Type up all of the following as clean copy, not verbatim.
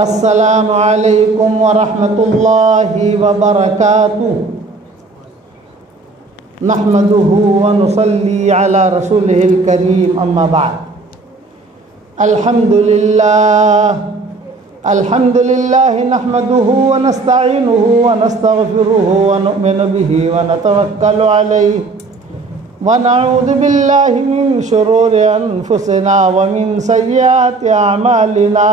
السلام علیکم ورحمۃ اللہ وبرکاتہ نحمده ونصلي على رسوله الكريم اما بعد الحمد لله نحمده ونستعينه ونستغفره ونؤمن به ونتوكل عليه ونعوذ بالله من شرور أنفسنا ومن سيئات أعمالنا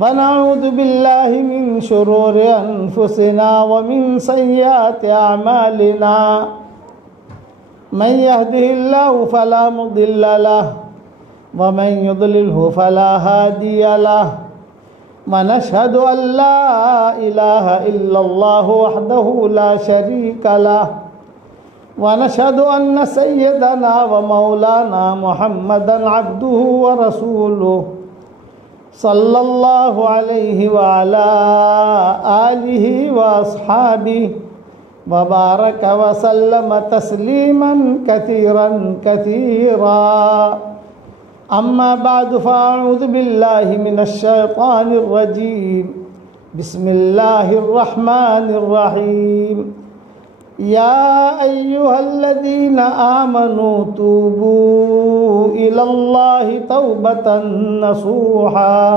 ونعوذ بالله من شرور أنفسنا ومن سيئات أعمالنا من يهده الله فلا مضل له ومن يضلله فلا هادي له ونشهد أن لا إله إلا الله وحده لا شريك له ونشهد أن سيدنا ومولانا محمدا عبده ورسوله صلى الله عليه وعلى آله وأصحابه وبارك وسلم تسليما كثيرا كثيرا أما بعد فأعوذ بالله من الشيطان الرجيم بسم الله الرحمن الرحيم يا أيها الذين آمنوا توبوا إلى الله توبة نصوحا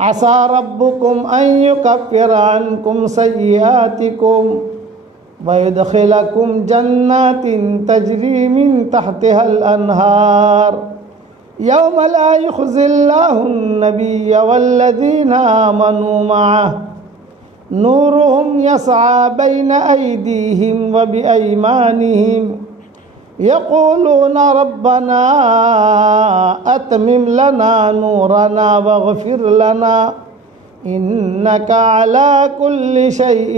عسى ربكم أن يكفر عنكم سيئاتكم ويدخلكم جنات تجري من تحتها الأنهار يوم لا يخزي الله النبي والذين آمنوا معه نورهم يسعى بين أيديهم وبأيمانهم يقولون ربنا أتمم لنا نورنا واغفر لنا إنك على كل شيء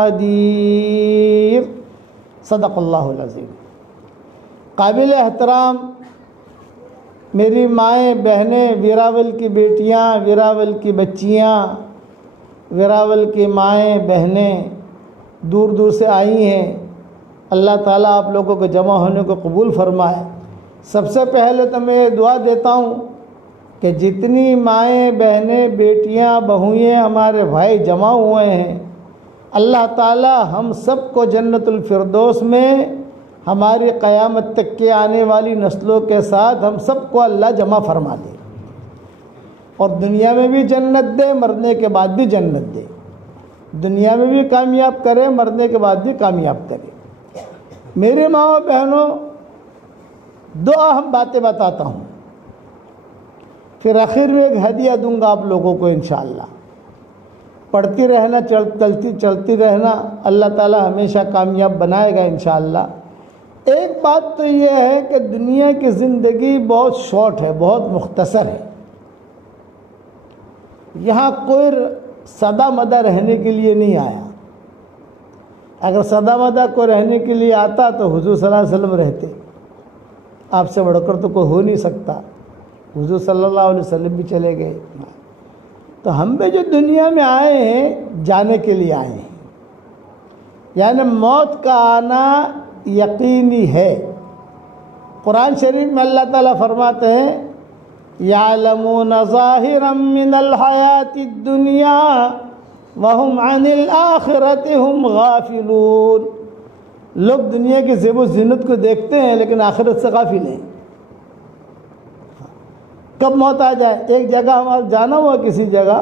قدير صدق اللہ العظیم. قابل احترام میری مائیں بہنیں، ویراول کی بیٹیاں، ویراول کی بچیاں، ویراول کی مائیں بہنیں دور دور سے آئی ہیں، اللہ تعالیٰ آپ لوگوں کو جمع ہونے کو قبول فرمائے. سب سے پہلے تو میں یہ دعا دیتا ہوں کہ جتنی مائیں بہنیں بیٹیاں بہوئیں ہمارے بھائی جمع ہوئے ہیں، اللہ تعالیٰ ہم سب کو جنت الفردوس میں ہماری قیامت تک کے آنے والی نسلوں کے ساتھ ہم سب کو اللہ جمع فرما دے، اور دنیا میں بھی جنت دے، مرنے کے بعد بھی جنت دے. دنیا میں بھی کامیاب کرے، مرنے کے بعد بھی کامیاب کرے. میرے ماں بہنوں، دو اہم باتیں بتاتا ہوں، پھر آخر میں ایک ہدیہ دوں گا آپ لوگوں کو انشاءاللہ. پڑھتی رہنا، چلتی رہنا، اللہ تعالی ہمیشہ کامیاب بنائے گا انشاءاللہ. ایک بات تو یہ ہے کہ دنیا کی زندگی بہت شارٹ ہے، بہت مختصر ہے. یہاں کوئی سدا مدہ رہنے کے لیے نہیں آیا. اگر سدا مدہ کو رہنے کے لیے آتا تو حضور صلی اللہ علیہ وسلم رہتے. آپ سے بڑھ کر تو کوئی ہو نہیں سکتا. حضور صلی اللہ علیہ وسلم بھی چلے گئے. تو ہم بھی جو دنیا میں آئے ہیں جانے کے لیے آئے ہیں، یعنی موت کا آنا یقینی ہے. قرآن شریف میں اللہ تعالیٰ فرماتے ہیں یعلمون ظاہرا من الحیات الدنیا وهم عن الآخرت هم غافلون. لوگ دنیا کی زیب و زینت کو دیکھتے ہیں لیکن آخرت سے غافل ہیں. کب موت آ جائے. ایک جگہ ہمارا جانا ہوا، کسی جگہ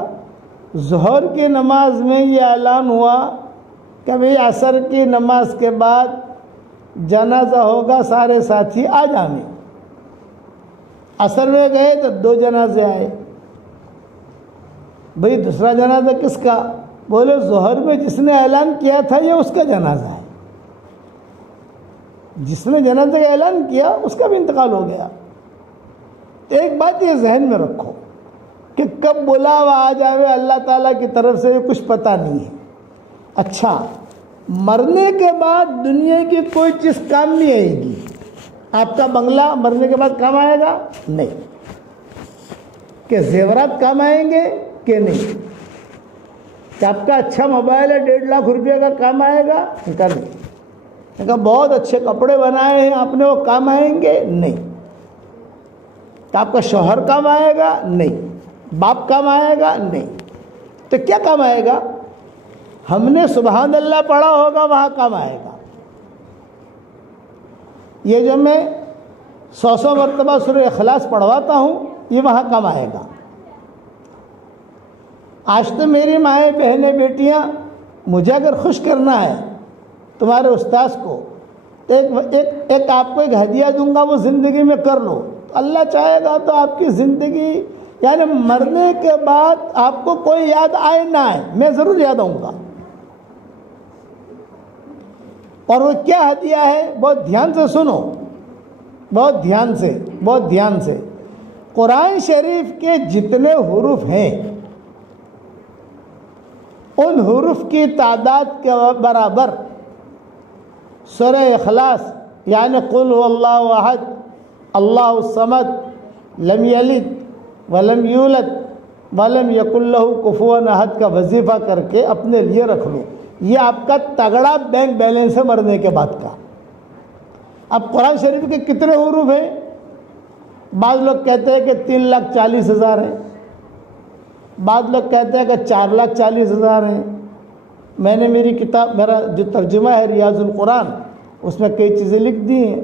ظہر کی نماز میں یہ اعلان ہوا کہ بھئی عصر کی نماز کے بعد جنازہ ہوگا، سارے ساتھی آ جانے. عصر میں گئے تو 2 جنازے آئے. بھئی دوسرا جنازہ کس کا؟ بولے ظہر میں جس نے اعلان کیا تھا یہ اس کا جنازہ ہے. جس نے جنازے کا اعلان کیا اس کا بھی انتقال ہو گیا. ایک بات یہ ذہن میں رکھو کہ کب بلاوا آ جاوے اللہ تعالیٰ کی طرف سے یہ کچھ پتہ نہیں ہے. اچھا، مرنے کے بعد دنیا کی کوئی چیز کام نہیں آئے گی. آپ کا بنگلہ مرنے کے بعد کام آئے گا؟ نہیں. کہ زیورات کام آئیں گے کہ نہیں؟ کہ آپ کا اچھا موبائل ہے 1.5 لاکھ روپے کا کام آئے گا؟ کہا نہیں. کہا بہت اچھے کپڑے بنائے ہیں آپ نے، وہ کام آئیں گے؟ نہیں. کہ آپ کا شوہر کام آئے گا؟ نہیں. باپ کام آئے گا نہیں، تو کیا کام آئے گا؟ ہم نے سبحان اللہ پڑھا ہوگا، وہاں کام آئے گا۔ یہ جو میں 100 مرتبہ سورہ اخلاص پڑھواتا ہوں، یہ وہاں کام آئے گا۔ آج تو میری مائیں بہنیں بیٹیاں مجھے اگر خوش کرنا ہے تمہارے استاذ کو، تو ایک آپ کو ایک ہدیہ دوں گا، وہ زندگی میں کر لو۔ اللہ چاہے گا تو آپ کی زندگی، یعنی مرنے کے بعد آپ کو کوئی یاد آئے نہ آئے، میں ضرور یاد آؤں گا۔ اور وہ کیا ہدیہ ہے؟ بہت دھیان سے سنو، بہت دھیان سے۔ قرآن شریف کے جتنے حروف ہیں، ان حروف کی تعداد کے برابر سورہ اخلاص، یعنی قل هو اللہ احد اللہ الصمد لم یلد ولم یولد ولم یکن لہ کفوا احد کا وظیفہ کر کے اپنے لیے رکھ لو۔ یہ آپ کا تگڑا بینک بیلنس ہے مرنے کے بعد کا۔ اب قرآن شریف کے کتنے حروف ہیں؟ بعض لوگ کہتے ہیں کہ 3,40,000 ہیں، بعض لوگ کہتے ہیں کہ 4,40,000 ہیں۔ میں نے میری کتاب، میرا جو ترجمہ ہے ریاض القرآن، اس میں کئی چیزیں لکھ دی ہیں۔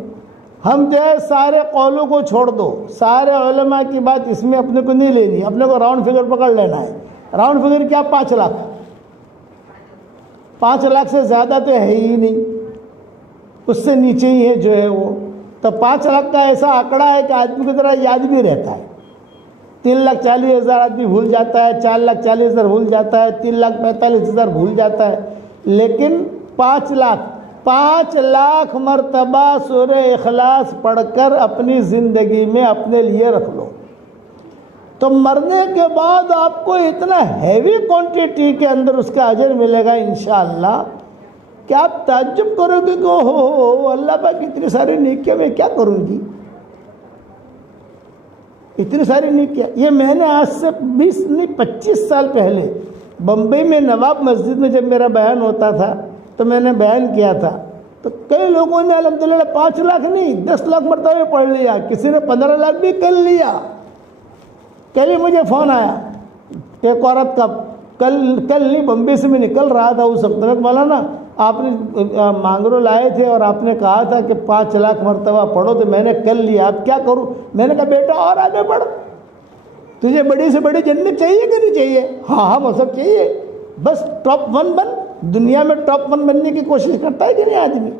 ہم جو ہے سارے قولوں کو چھوڑ دو، سارے علماء کی بات اس میں اپنے کو نہیں لینی، اپنے کو راؤنڈ فگر پکڑ لینا ہے۔ راؤنڈ فگر کیا؟ 5 لاکھ۔ 5 لاکھ سے زیادہ تو ہے ہی نہیں، اس سے نیچے ہی ہے جو ہے وہ۔ تو 5 لاکھ کا ایسا آنکڑا ہے کہ آدمی کی طرح یاد بھی رہتا ہے۔ 3,40,000 آدمی بھول جاتا ہے، 4,40,000 بھول جاتا ہے، 3,45,000 بھول جاتا ہے، لیکن 5 لاکھ مرتبہ سورہ اخلاص پڑھ کر اپنی زندگی میں اپنے لیے رکھ لو، تو مرنے کے بعد آپ کو اتنا ہیوی کوانٹیٹی کے اندر اس کا اجر ملے گا انشاءاللہ کہ آپ تعجب کرو گے کہ اوہ اللہ پاک اتنی ساری نیکیاں میں کیا کروں گی، اتنی ساری نیکیاں۔ یہ میں نے آج سے 25 سال پہلے بمبئی میں نواب مسجد میں جب میرا بیان ہوتا تھا تو میں نے بیان کیا تھا، تو کئی لوگوں نے الحمدللہ 5 لاکھ نہیں 10 لاکھ مرتبہ پڑھ لیا، کسی نے 15 لاکھ بھی کر لیا۔ کل ہی مجھے فون آیا ایک عورت کا، کل نہیں بمبئی سے میں نکل رہا تھا اس وقت میں، مولانا آپ نے مانگرو لائے تھے اور آپ نے کہا تھا کہ 5 لاکھ مرتبہ پڑھو، تو میں نے کل لیا، اب کیا کروں؟ میں نے کہا بیٹا اور آگے بڑھ، تجھے بڑی سے بڑی جنت چاہیے کہ نہیں چاہیے؟ ہاں وہ سب چاہیے، بس ٹاپ 1 بن، دنیا میں ٹاپ 1 بننے کی کوشش کرتا ہے کہ نہیں آدمی،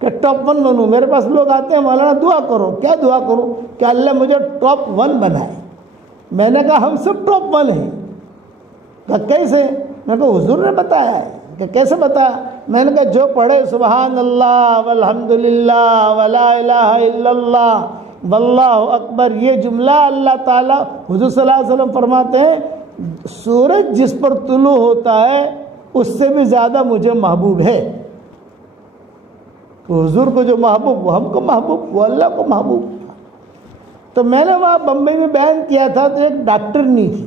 کہ ٹاپ 1 بنوں۔ میرے پاس لوگ آتے ہیں، مولانا دعا کرو، کیا دعا کروں؟ کہ اللہ مجھے ٹاپ 1 بنائے۔ میں نے کہا ہم سب ٹاپ 1 ہیں۔ کہا کیسے؟ میں نے کہا حضور نے بتایا ہے۔ کہ کیسے بتایا؟ میں نے کہا جو پڑھے سبحان اللہ والحمدللہ ولا الہ الا اللہ واللہ اکبر، یہ جملہ اللہ تعالیٰ، حضور صلی اللہ علیہ وسلم فرماتے ہیں سورج جس پر طلوع ہوتا ہے اس سے بھی زیادہ مجھے محبوب ہے۔ تو حضور کو جو محبوب، وہ ہم کو محبوب، وہ اللہ کو محبوب۔ تو میں نے وہاں بمبئی میں بیان کیا تھا، تو ایک ڈاکٹرنی تھی،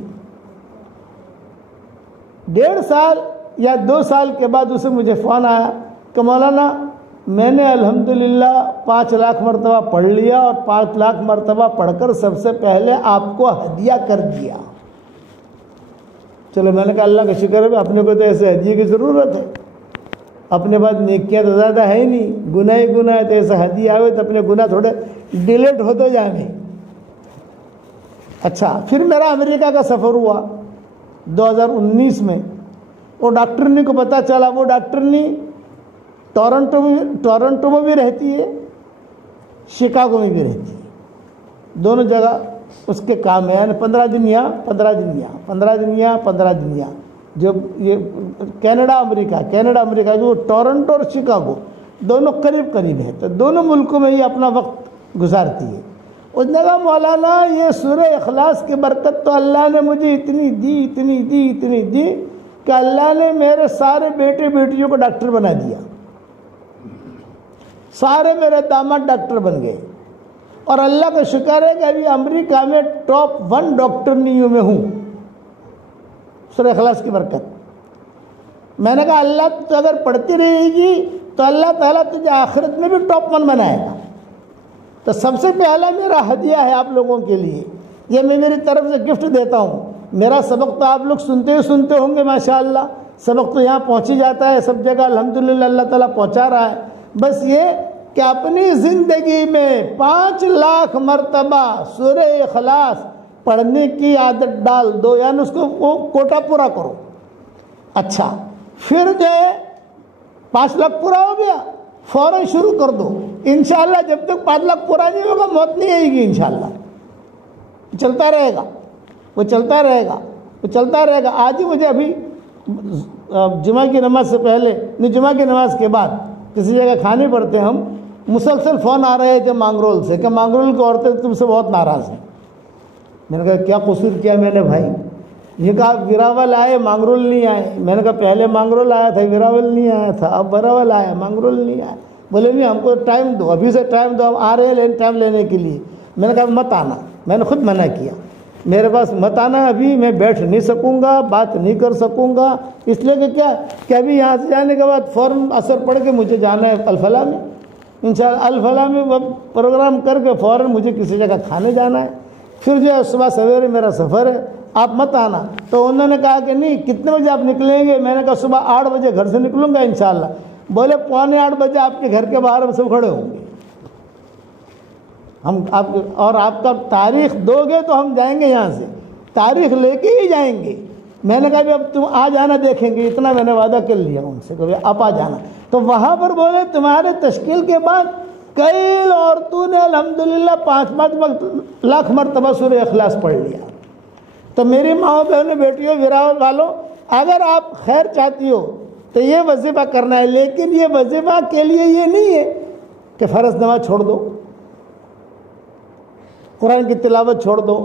1.5 سال یا 2 سال کے بعد اسے مجھے فون آیا کہ مولانا میں نے الحمدللہ 5 لاکھ مرتبہ پڑھ لیا اور 5 لاکھ مرتبہ پڑھ کر سب سے پہلے آپ کو ہدیہ کر دیا۔ چلو میں نے کہا اللہ کا شکر ہے، اپنے کو تو ایسے ہدیے کی ضرورت ہے، اپنے پاس نیکیاں تو زیادہ ہے نہیں، گناہ ہی گناہ ہے، تو ایسا ہدیہ آئے تو اپنے گناہ تھوڑے ڈیلیٹ ہوتے جائیں۔ اچھا، پھر میرا امریکہ کا سفر ہوا 2019 میں۔ وہ ڈاکٹرنی کو پتہ چلا، وہ ڈاکٹرنی ٹورنٹو میں بھی رہتی ہے، شکاگو میں بھی رہتی ہے، دونوں جگہ اس کے کام ہے، یعنی 15 دن یہاں 15 دن یہاں، 15 دن یہاں 15 دن یہاں۔ جو یہ کینیڈا امریکہ جو ٹورنٹو اور شکاگو دونوں قریب قریب ہے، تو دونوں ملکوں میں یہ اپنا وقت گزارتی ہے۔ اس نے کہا مولانا یہ سورہ اخلاص کی برکت تو اللہ نے مجھے اتنی دی کہ اللہ نے میرے سارے بیٹے بیٹیوں کو ڈاکٹر بنا دیا، سارے میرے داماد ڈاکٹر بن گئے، اور اللہ کا شکر ہے کہ ابھی امریکہ میں ٹاپ 1 ڈاکٹرنیوں میں ہوں، سورہ اخلاص کی برکت۔ میں نے کہا اللہ تو اگر پڑھتی رہے گی تو اللہ تعالیٰ تجھے آخرت میں بھی ٹاپ 1 بنائے گا۔ تو سب سے پہلا میرا ہدیہ ہے آپ لوگوں کے لیے یہ میں میری طرف سے گفٹ دیتا ہوں. میرا سبق تو آپ لوگ سنتے ہوں گے ماشاءاللہ. سبق تو یہاں پہنچ ہی جاتا ہے سب جگہ الحمدللہ، اللہ تعالیٰ پہنچا رہا ہے. بس یہ کہ اپنی زندگی میں 5 لاکھ مرتبہ سورہ اخلاص پڑھنے کی عادت ڈال دو، یعنی اس کو کوٹا پورا کرو. اچھا پھر جو ہے 5 لاکھ پورا ہو گیا، فوراً شروع کر دو. انشاءاللہ جب تک 5 لاکھ پورا نہیں ہوگا موت نہیں آئے گی. انشاءاللہ چلتا رہے گا، وہ چلتا رہے گا، وہ چلتا رہے گا. آج ہی مجھے ابھی جمعہ کی نماز سے پہلے نہیں، جمعہ کی نماز کے بعد کسی جگہ کھانے پڑتے ہم، مسلسل فون آ رہے تھے مانگرول سے کہ مانگرول کی عورتیں تم سے بہت ناراض ہیں. میں نے کہا کیا قصور کیا میں نے بھائی؟ یہ کہا ویراول آئے مانگرول نہیں آئے. میں نے کہا پہلے مانگرول آیا تھا ویراول نہیں آیا تھا، اب ویراول آیا مانگرول نہیں آیا. بولے نہیں ہم کو ٹائم دو، ابھی سے ٹائم دو، ہم آ رہے ہیں ٹائم لینے کے لیے. میں نے کہا مت آنا، میں نے خود منع کیا میرے پاس مت آنا، ابھی میں بیٹھ نہیں سکوں گا، بات نہیں کر سکوں گا. اس لیے کہ کیا کہ ابھی یہاں سے جانے کے بعد فوراً اثر پڑ کے مجھے جانا ہے الفلاح میں، انشاءاللہ الفلاح میں پروگرام کر کے فوراً مجھے کسی جگہ کھانے جانا ہے. پھر جو ہے صبح سویرے میرا سفر ہے، آپ مت آنا. تو انہوں نے کہا کہ نہیں کتنے بجے آپ نکلیں گے؟ میں نے کہا صبح 8 بجے گھر سے نکلوں گا انشاءاللہ. بولے 7:45 بجے آپ کے گھر کے باہر ہم سب کھڑے ہوں گے. ہم آپ کا تاریخ دو گے تو ہم جائیں گے، یہاں سے تاریخ لے کے ہی جائیں گے. میں نے کہا اب تم آ جانا دیکھیں گے، اتنا میں نے وعدہ کر لیا ان سے کہ آپ آ جانا. تو وہاں پر بولے تمہارے تشکیل کے بعد کئی عورتوں نے الحمدللہ 5 لاکھ مرتبہ سورہ اخلاص پڑھ لیا. تو میری ماں بہنوں بیٹیوں ویراول والوں، اگر آپ خیر چاہتی ہو تو یہ وظیفہ کرنا ہے، لیکن یہ وظیفہ کے لیے یہ نہیں ہے کہ فرض نماز چھوڑ دو، قرآن کی تلاوت چھوڑ دو،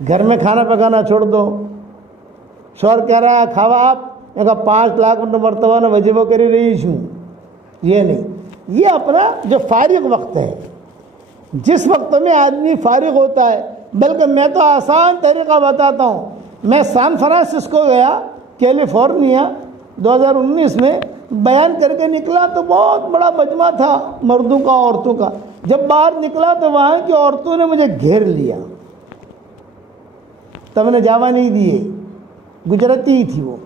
گھر میں کھانا پکانا چھوڑ دو. شوہر کہہ رہا ہے کھاوا آپ، میں کہا 5 لاکھ مرتبہ نہ وظیفہ کری رہی ہوں. یہ نہیں، یہ اپنا جو فارغ وقت ہے، جس وقت میں آدمی فارغ ہوتا ہے. بلکہ میں تو آسان طریقہ بتاتا ہوں. میں سان فرانسسکو گیا کیلیفورنیا 2019 میں، بیان کر کے نکلا تو بہت بڑا مجمع تھا مردوں کا عورتوں کا. جب باہر نکلا تو وہاں کی عورتوں نے مجھے گھیر لیا. تب میں نے جاوا نہیں دیے، گجراتی ہی تھی وہ،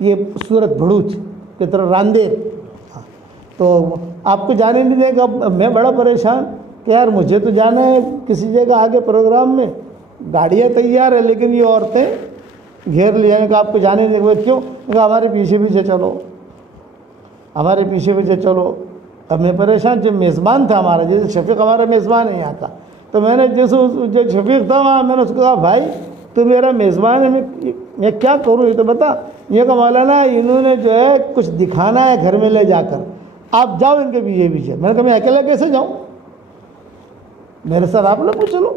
یہ سورت بھڑوچ کی طرف راندیر. تو آپ کو جانے نہیں دے گا. میں بڑا پریشان کہ یار مجھے تو جانا ہے کسی جگہ آگے پروگرام میں، گاڑیاں تیار ہے لیکن یہ عورتیں گھیر لیا. کہ آپ کو جانے نہیں دے گا. کیوں؟ کہا ہمارے پیچھے پیچھے چلو، ہمارے پیچھے پیچھے چلو. اب میں پریشان. جو میزبان تھا ہمارا، جیسے شفیق ہمارا میزبان ہے یہاں کا، تو میں نے جو شفیق تھا وہاں، میں نے اس کو کہا بھائی تو میرا میزبان ہے، میں کیا کروں یہ تو بتا. یہ کہ مولانا انہوں نے جو ہے کچھ دکھانا ہے گھر میں لے جا کر، آپ جاؤ ان کے پیچھے پیچھے. میں نے کہا میں اکیلا کیسے جاؤں؟ میرے ساتھ آپ لوگ بھی چلو،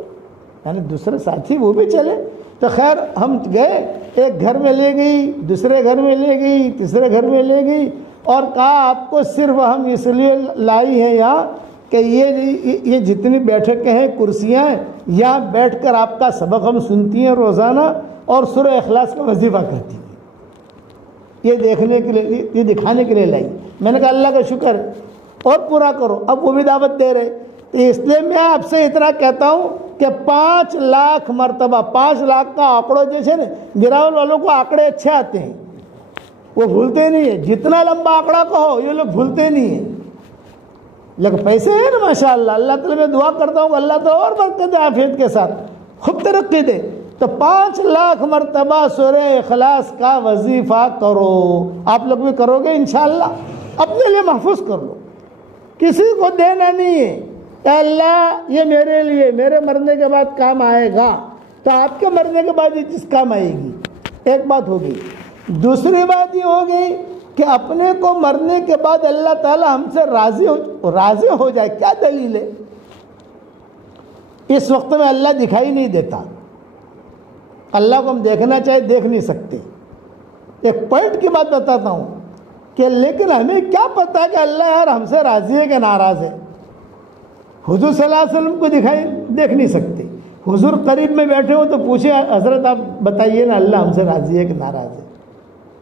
یعنی دوسرے ساتھی وہ بھی چلے. تو خیر ہم گئے، ایک گھر میں لے گئی، دوسرے گھر میں لے گئی، تیسرے گھر میں لے گئی، اور کہا آپ کو صرف ہم اس لیے لائی ہیں یہاں کہ یہ جتنی بیٹھکیں ہیں، کرسیاں ہیں، یہاں بیٹھ کر آپ کا سبق ہم سنتی ہیں روزانہ اور سورہ اخلاص کا وظیفہ کرتی ہیں. یہ دیکھنے کے لیے، یہ دکھانے کے لیے لائی. میں نے کہا اللہ کا شکر اور پورا کرو. اب وہ بھی دعوت دے رہے. اس لیے میں آپ سے اتنا کہتا ہوں کہ 5 لاکھ مرتبہ، 5 لاکھ کا آنکڑوں جیسے نا، ویراول والوں کو آنکڑے اچھے آتے ہیں، وہ بھولتے نہیں ہیں. جتنا لمبا آنکڑا کہو یہ لوگ بھولتے نہیں ہیں. لیکن پیسے ہیں نا ماشاءاللہ. اللہ تعالیٰ میں دعا کرتا ہوں کہ اللہ تعالیٰ اور برکت دے، عافیت کے ساتھ خوب ترقی دے. تو 5 لاکھ مرتبہ سورہ اخلاص کا وظیفہ کرو. آپ لوگ بھی کرو گے انشاءاللہ. اپنے لیے محفوظ کر لو، کسی کو دینا نہیں ہے. کہ اللہ یہ میرے لیے میرے مرنے کے بعد کام آئے گا، تو آپ کے مرنے کے بعد یہ چیز کام آئے گی. ایک بات ہوگی. دوسری بات یہ ہوگی کہ اپنے کو مرنے کے بعد اللہ تعالی ہم سے راضی ہو جائے. کیا دلیل ہے؟ اس وقت میں اللہ دکھائی نہیں دیتا. اللہ کو ہم دیکھنا چاہے دیکھ نہیں سکتے. ایک پوائنٹ کی بات بتاتا ہوں کہ لیکن ہمیں کیا پتا کہ اللہ یار ہم سے راضی ہے کہ ناراض ہے. حضور صلی اللہ علیہ وسلم کو دیکھ نہیں سکتے. حضور قریب میں بیٹھے ہو تو پوچھے حضرت آپ بتائیے نا اللہ ہم سے راضی ہے کہ ناراض ہے.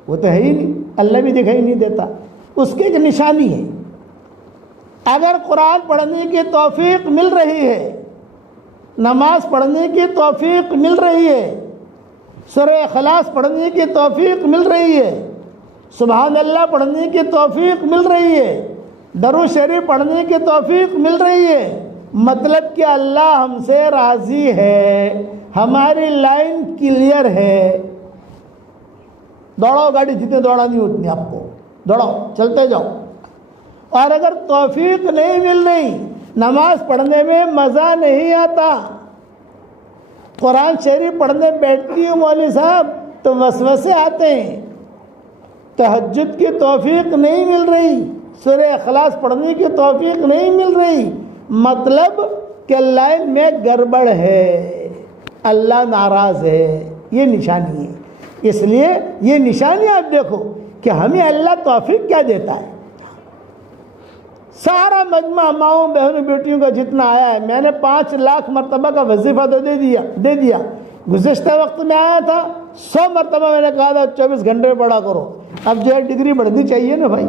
وہ تو ہے ہی نہیں، اللہ بھی دکھائی نہیں دیتا. اس کی ایک نشانی ہے. اگر قرآن پڑھنے کی توفیق مل رہی ہے نماز پڑھنے کی توفیق مل رہی ہے، سورہ اخلاص پڑھنے کی توفیق مل رہی ہے، سبحان اللہ پڑھنے کی توفیق مل رہی ہے، درود شریف پڑھنے کی توفیق مل رہی ہے۔ مطلب کہ اللہ ہم سے راضی ہے، ہماری لائن کلیئر ہے۔ دوڑاؤ گاڑی، جتنے دوڑانی اتنی آپ کو دوڑاؤ، چلتے جاؤ۔ اور اگر توفیق نہیں مل رہی، نماز پڑھنے میں مزہ نہیں آتا، قرآن شریف پڑھنے بیٹھتی ہوں مولوی صاحب تو وسوسے آتے ہیں، تہجد کی توفیق نہیں مل رہی، سورہ اخلاص پڑھنے کی توفیق نہیں مل رہی، مطلب کہ لائن میں گڑبڑ ہے، اللہ ناراض ہے، یہ نشانی ہے۔ اس لیے یہ نشانی آپ دیکھو کہ ہمیں اللہ توفیق کیا دیتا ہے۔ سارا مجمع ماؤں بہنوں بیٹیوں کا جتنا آیا ہے، میں نے 5 لاکھ مرتبہ کا وظیفہ تو دے دیا۔ گزشتہ وقت میں آیا تھا 100 مرتبہ میں نے کہا تھا 24 گھنٹے پڑھا کرو، اب جو ہے ڈگری بڑھنی چاہیے نا بھائی،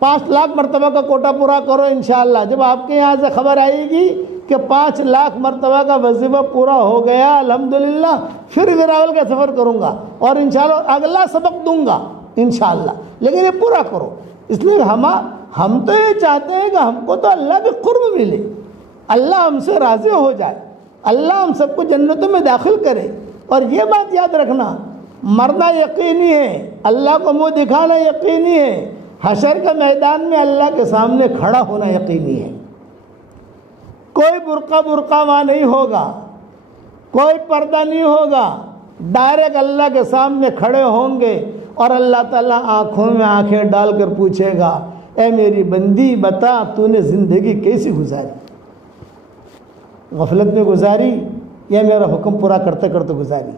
5 لاکھ مرتبہ کا کوٹا پورا کرو انشاءاللہ۔ جب آپ کے یہاں سے خبر آئے گی کہ 5 لاکھ مرتبہ کا وظیفہ پورا ہو گیا الحمدللہ، پھر ویراول کا سفر کروں گا اور انشاءاللہ اگلا سبق دوں گا انشاءاللہ، لیکن یہ پورا کرو۔ اس لیے ہم تو یہ چاہتے ہیں کہ ہم کو تو اللہ کے قرب ملے، اللہ ہم سے راضی ہو جائے، اللہ ہم سب کو جنتوں میں داخل کرے۔ اور یہ بات یاد رکھنا، مرنا یقینی ہے، اللہ کو منہ دکھانا یقینی ہے، حشر کے میدان میں اللہ کے سامنے کھڑا ہونا یقینی ہے۔ کوئی برقع وہاں نہیں ہوگا، کوئی پردہ نہیں ہوگا، ڈائریکٹ اللہ کے سامنے کھڑے ہوں گے اور اللہ تعالیٰ آنکھوں میں آنکھیں ڈال کر پوچھے گا، اے میری بندی بتا تو نے زندگی کیسی گزاری، غفلت میں گزاری یا میرا حکم پورا کرتے کرتے گزاری۔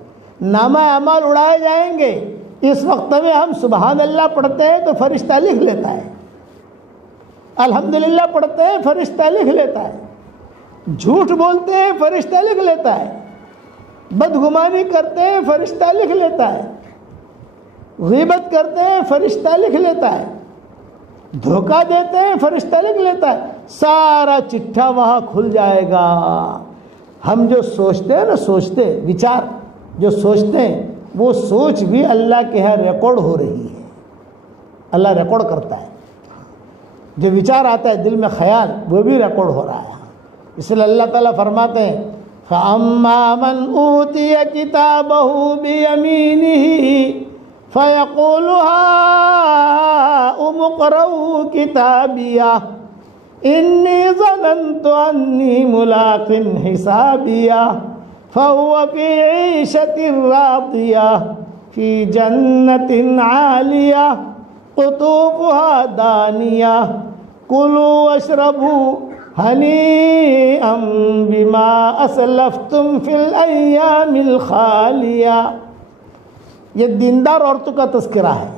نامہ اعمال اڑائے جائیں گے۔ اس وقت میں ہم سبحان اللہ پڑھتے ہیں تو فرشتہ لکھ لیتا ہے، الحمدللہ پڑھتے ہیں فرشتہ لکھ لیتا ہے، جھوٹ بولتے ہیں فرشتہ لکھ لیتا ہے، بدگمانی کرتے ہیں فرشتہ لکھ لیتا ہے، غیبت کرتے ہیں فرشتہ لکھ لیتا ہے، دھوکہ دیتے ہیں فرشتہ لکھ لیتا ہے، سارا چٹھا وہاں کھل جائے گا۔ ہم جو سوچتے ہیں نا، وچار جو سوچتے ہیں، وہ سوچ بھی اللہ کے یہاں ریکارڈ ہو رہی ہے، اللہ ریکارڈ کرتا ہے۔ جو وچار آتا ہے دل میں خیال، وہ بھی ریکارڈ ہو رہا ہے۔ اس لیے اللہ تعالیٰ فرماتے ہیں فَأَمَّا مَنْ أُوتِيَ كِتَابَهُ بِيَمِينِهِ فَيَقُولُ هَاؤُمُ اقْرَءُوا كِتَابِيَهْ إِنِّي ظَنَنتُ أَنِّي مُلَاقٍ حِسَابِيَهْ فَهُوَ فِي عِيشَةٍ رَاضِيَةٍ فِي جَنَّةٍ عَالِيَةٍ قُطُوفُهَا دَانِيَةٌ كُلُوا وَاشْرَبُوا هَنِيئًا بِمَا أَسْلَفْتُمْ فِي الْأَيَّامِ الْخَالِيَةِ۔ یہ دیندار عورتوں کا تذکرہ ہے،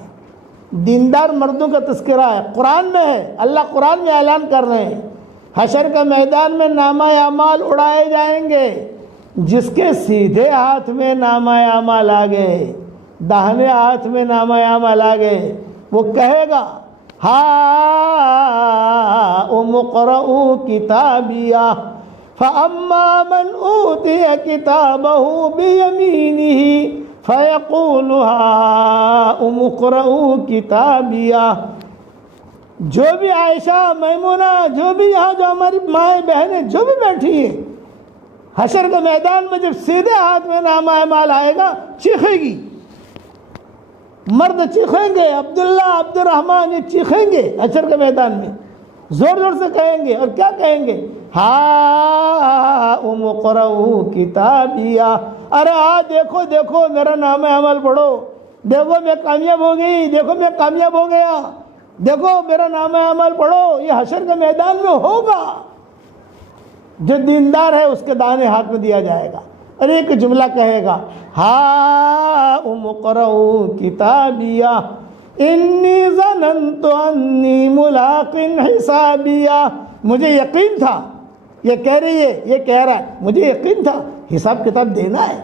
دیندار مردوں کا تذکرہ ہے، قرآن میں ہے۔ اللہ قرآن میں اعلان کر رہے ہیں حشر کا میدان میں نامہ اعمال اڑائے جائیں گے۔ جس کے سیدھے ہاتھ میں نامہ اعمال آ گئے، داہنے ہاتھ میں نامہ اعمال آ گئے، وہ کہے گا هَاؤُمُ اقْرَءُوا كِتَابِيَهْ فَأَمَّا مَنْ أُوتِيَ كِتَابَهُ بِيَمِينِهِ فَيَقُولُ هَاؤُمُ اقْرَءُوا كِتَابِيَهْ۔ جو بھی عائشہ، میمونہ، جو بھی یہاں جو ہماری مائیں بہنیں جو بھی بیٹھی ہیں، حشر کے میدان میں جب سیدھے ہاتھ میں نامہ اعمال آئے گا، چیخے گی، مرد چیخیں گے، عبداللہ، عبد الرحمن، یہ چیخیں گے حشر کے میدان میں، زور زور سے کہیں گے، اور کیا کہیں گے؟ ہاؤم اقرؤوا کتابیہ، ارے دیکھو دیکھو میرا نامہ عمل پڑھو، دیکھو میں کامیاب ہو گئی، دیکھو میں کامیاب ہو گیا، دیکھو میرا نامہ عمل پڑھو۔ یہ حشر کے میدان میں ہوگا۔ جو دیندار ہے اس کے داہنے ہاتھ میں دیا جائے گا، اور ایک جملہ کہے گا ہاؤم اقرؤوا کتابیہ انی ظننت انی ملاق حسابیہ۔ مجھے یقین تھا، یہ کہہ رہی ہے، یہ کہہ رہا ہے، مجھے یقین تھا حساب کتاب دینا ہے،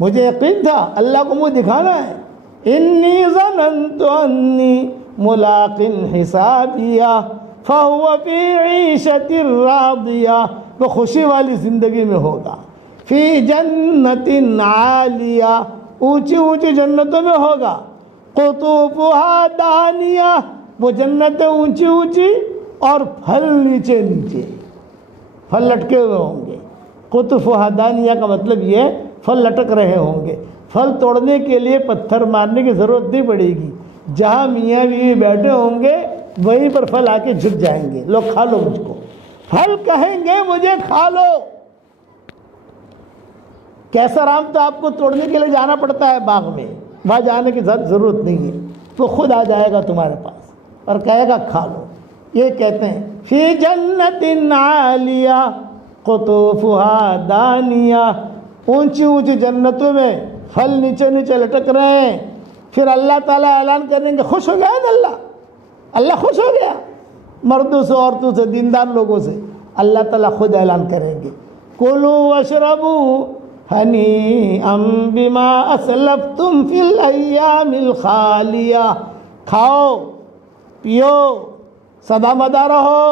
مجھے یقین تھا اللہ کو منہ دکھانا ہے۔ انی ظننت انی ملاق حسابیہ فَهُوَ فِي عِيشَةٍ رَاضِيَةٍ وہ خوشی والی زندگی میں ہوگا. فی جنت عالیہ، اونچی اونچی جنتوں میں ہوگا. قطوفہا دانیہ، وہ جنتیں اونچی اونچی اور پھل نیچے نیچے، پھل لٹکے ہوئے ہوں گے. قطوفہا دانیہ کا مطلب یہ پھل لٹک رہے ہوں گے. پھل توڑنے کے لیے پتھر مارنے کی ضرورت نہیں پڑے گی. جہاں میاں بیوی بیٹھے ہوں گے وہیں پر پھل آ کے جھک جائیں گے. لو کھا لو مجھ کو. پھل کہیں گے مجھے کھا لو. کیسر آم تو آپ کو توڑنے کے لیے جانا پڑتا ہے باغ میں، وہاں جانے کی ضرورت نہیں ہے. وہ خود آ جائے گا تمہارے پاس اور کہے گا کھا لو. یہ کہتے ہیں فی جنت عالیہ قطوفہا دانیہ، اونچی اونچی جنتوں میں پھل نیچے نیچے لٹک رہے ہیں. پھر اللہ تعالیٰ اعلان کریں گے، خوش ہو گیا نا اللہ خوش ہو گیا. مردوں سے، عورتوں سے، دیندار لوگوں سے اللہ تعالیٰ خود اعلان کریں گے، کلوا واشربوا ہنیئا بما اسلفتم فی الایام الخالیہ. کھاؤ پیو سدا مدا رہو،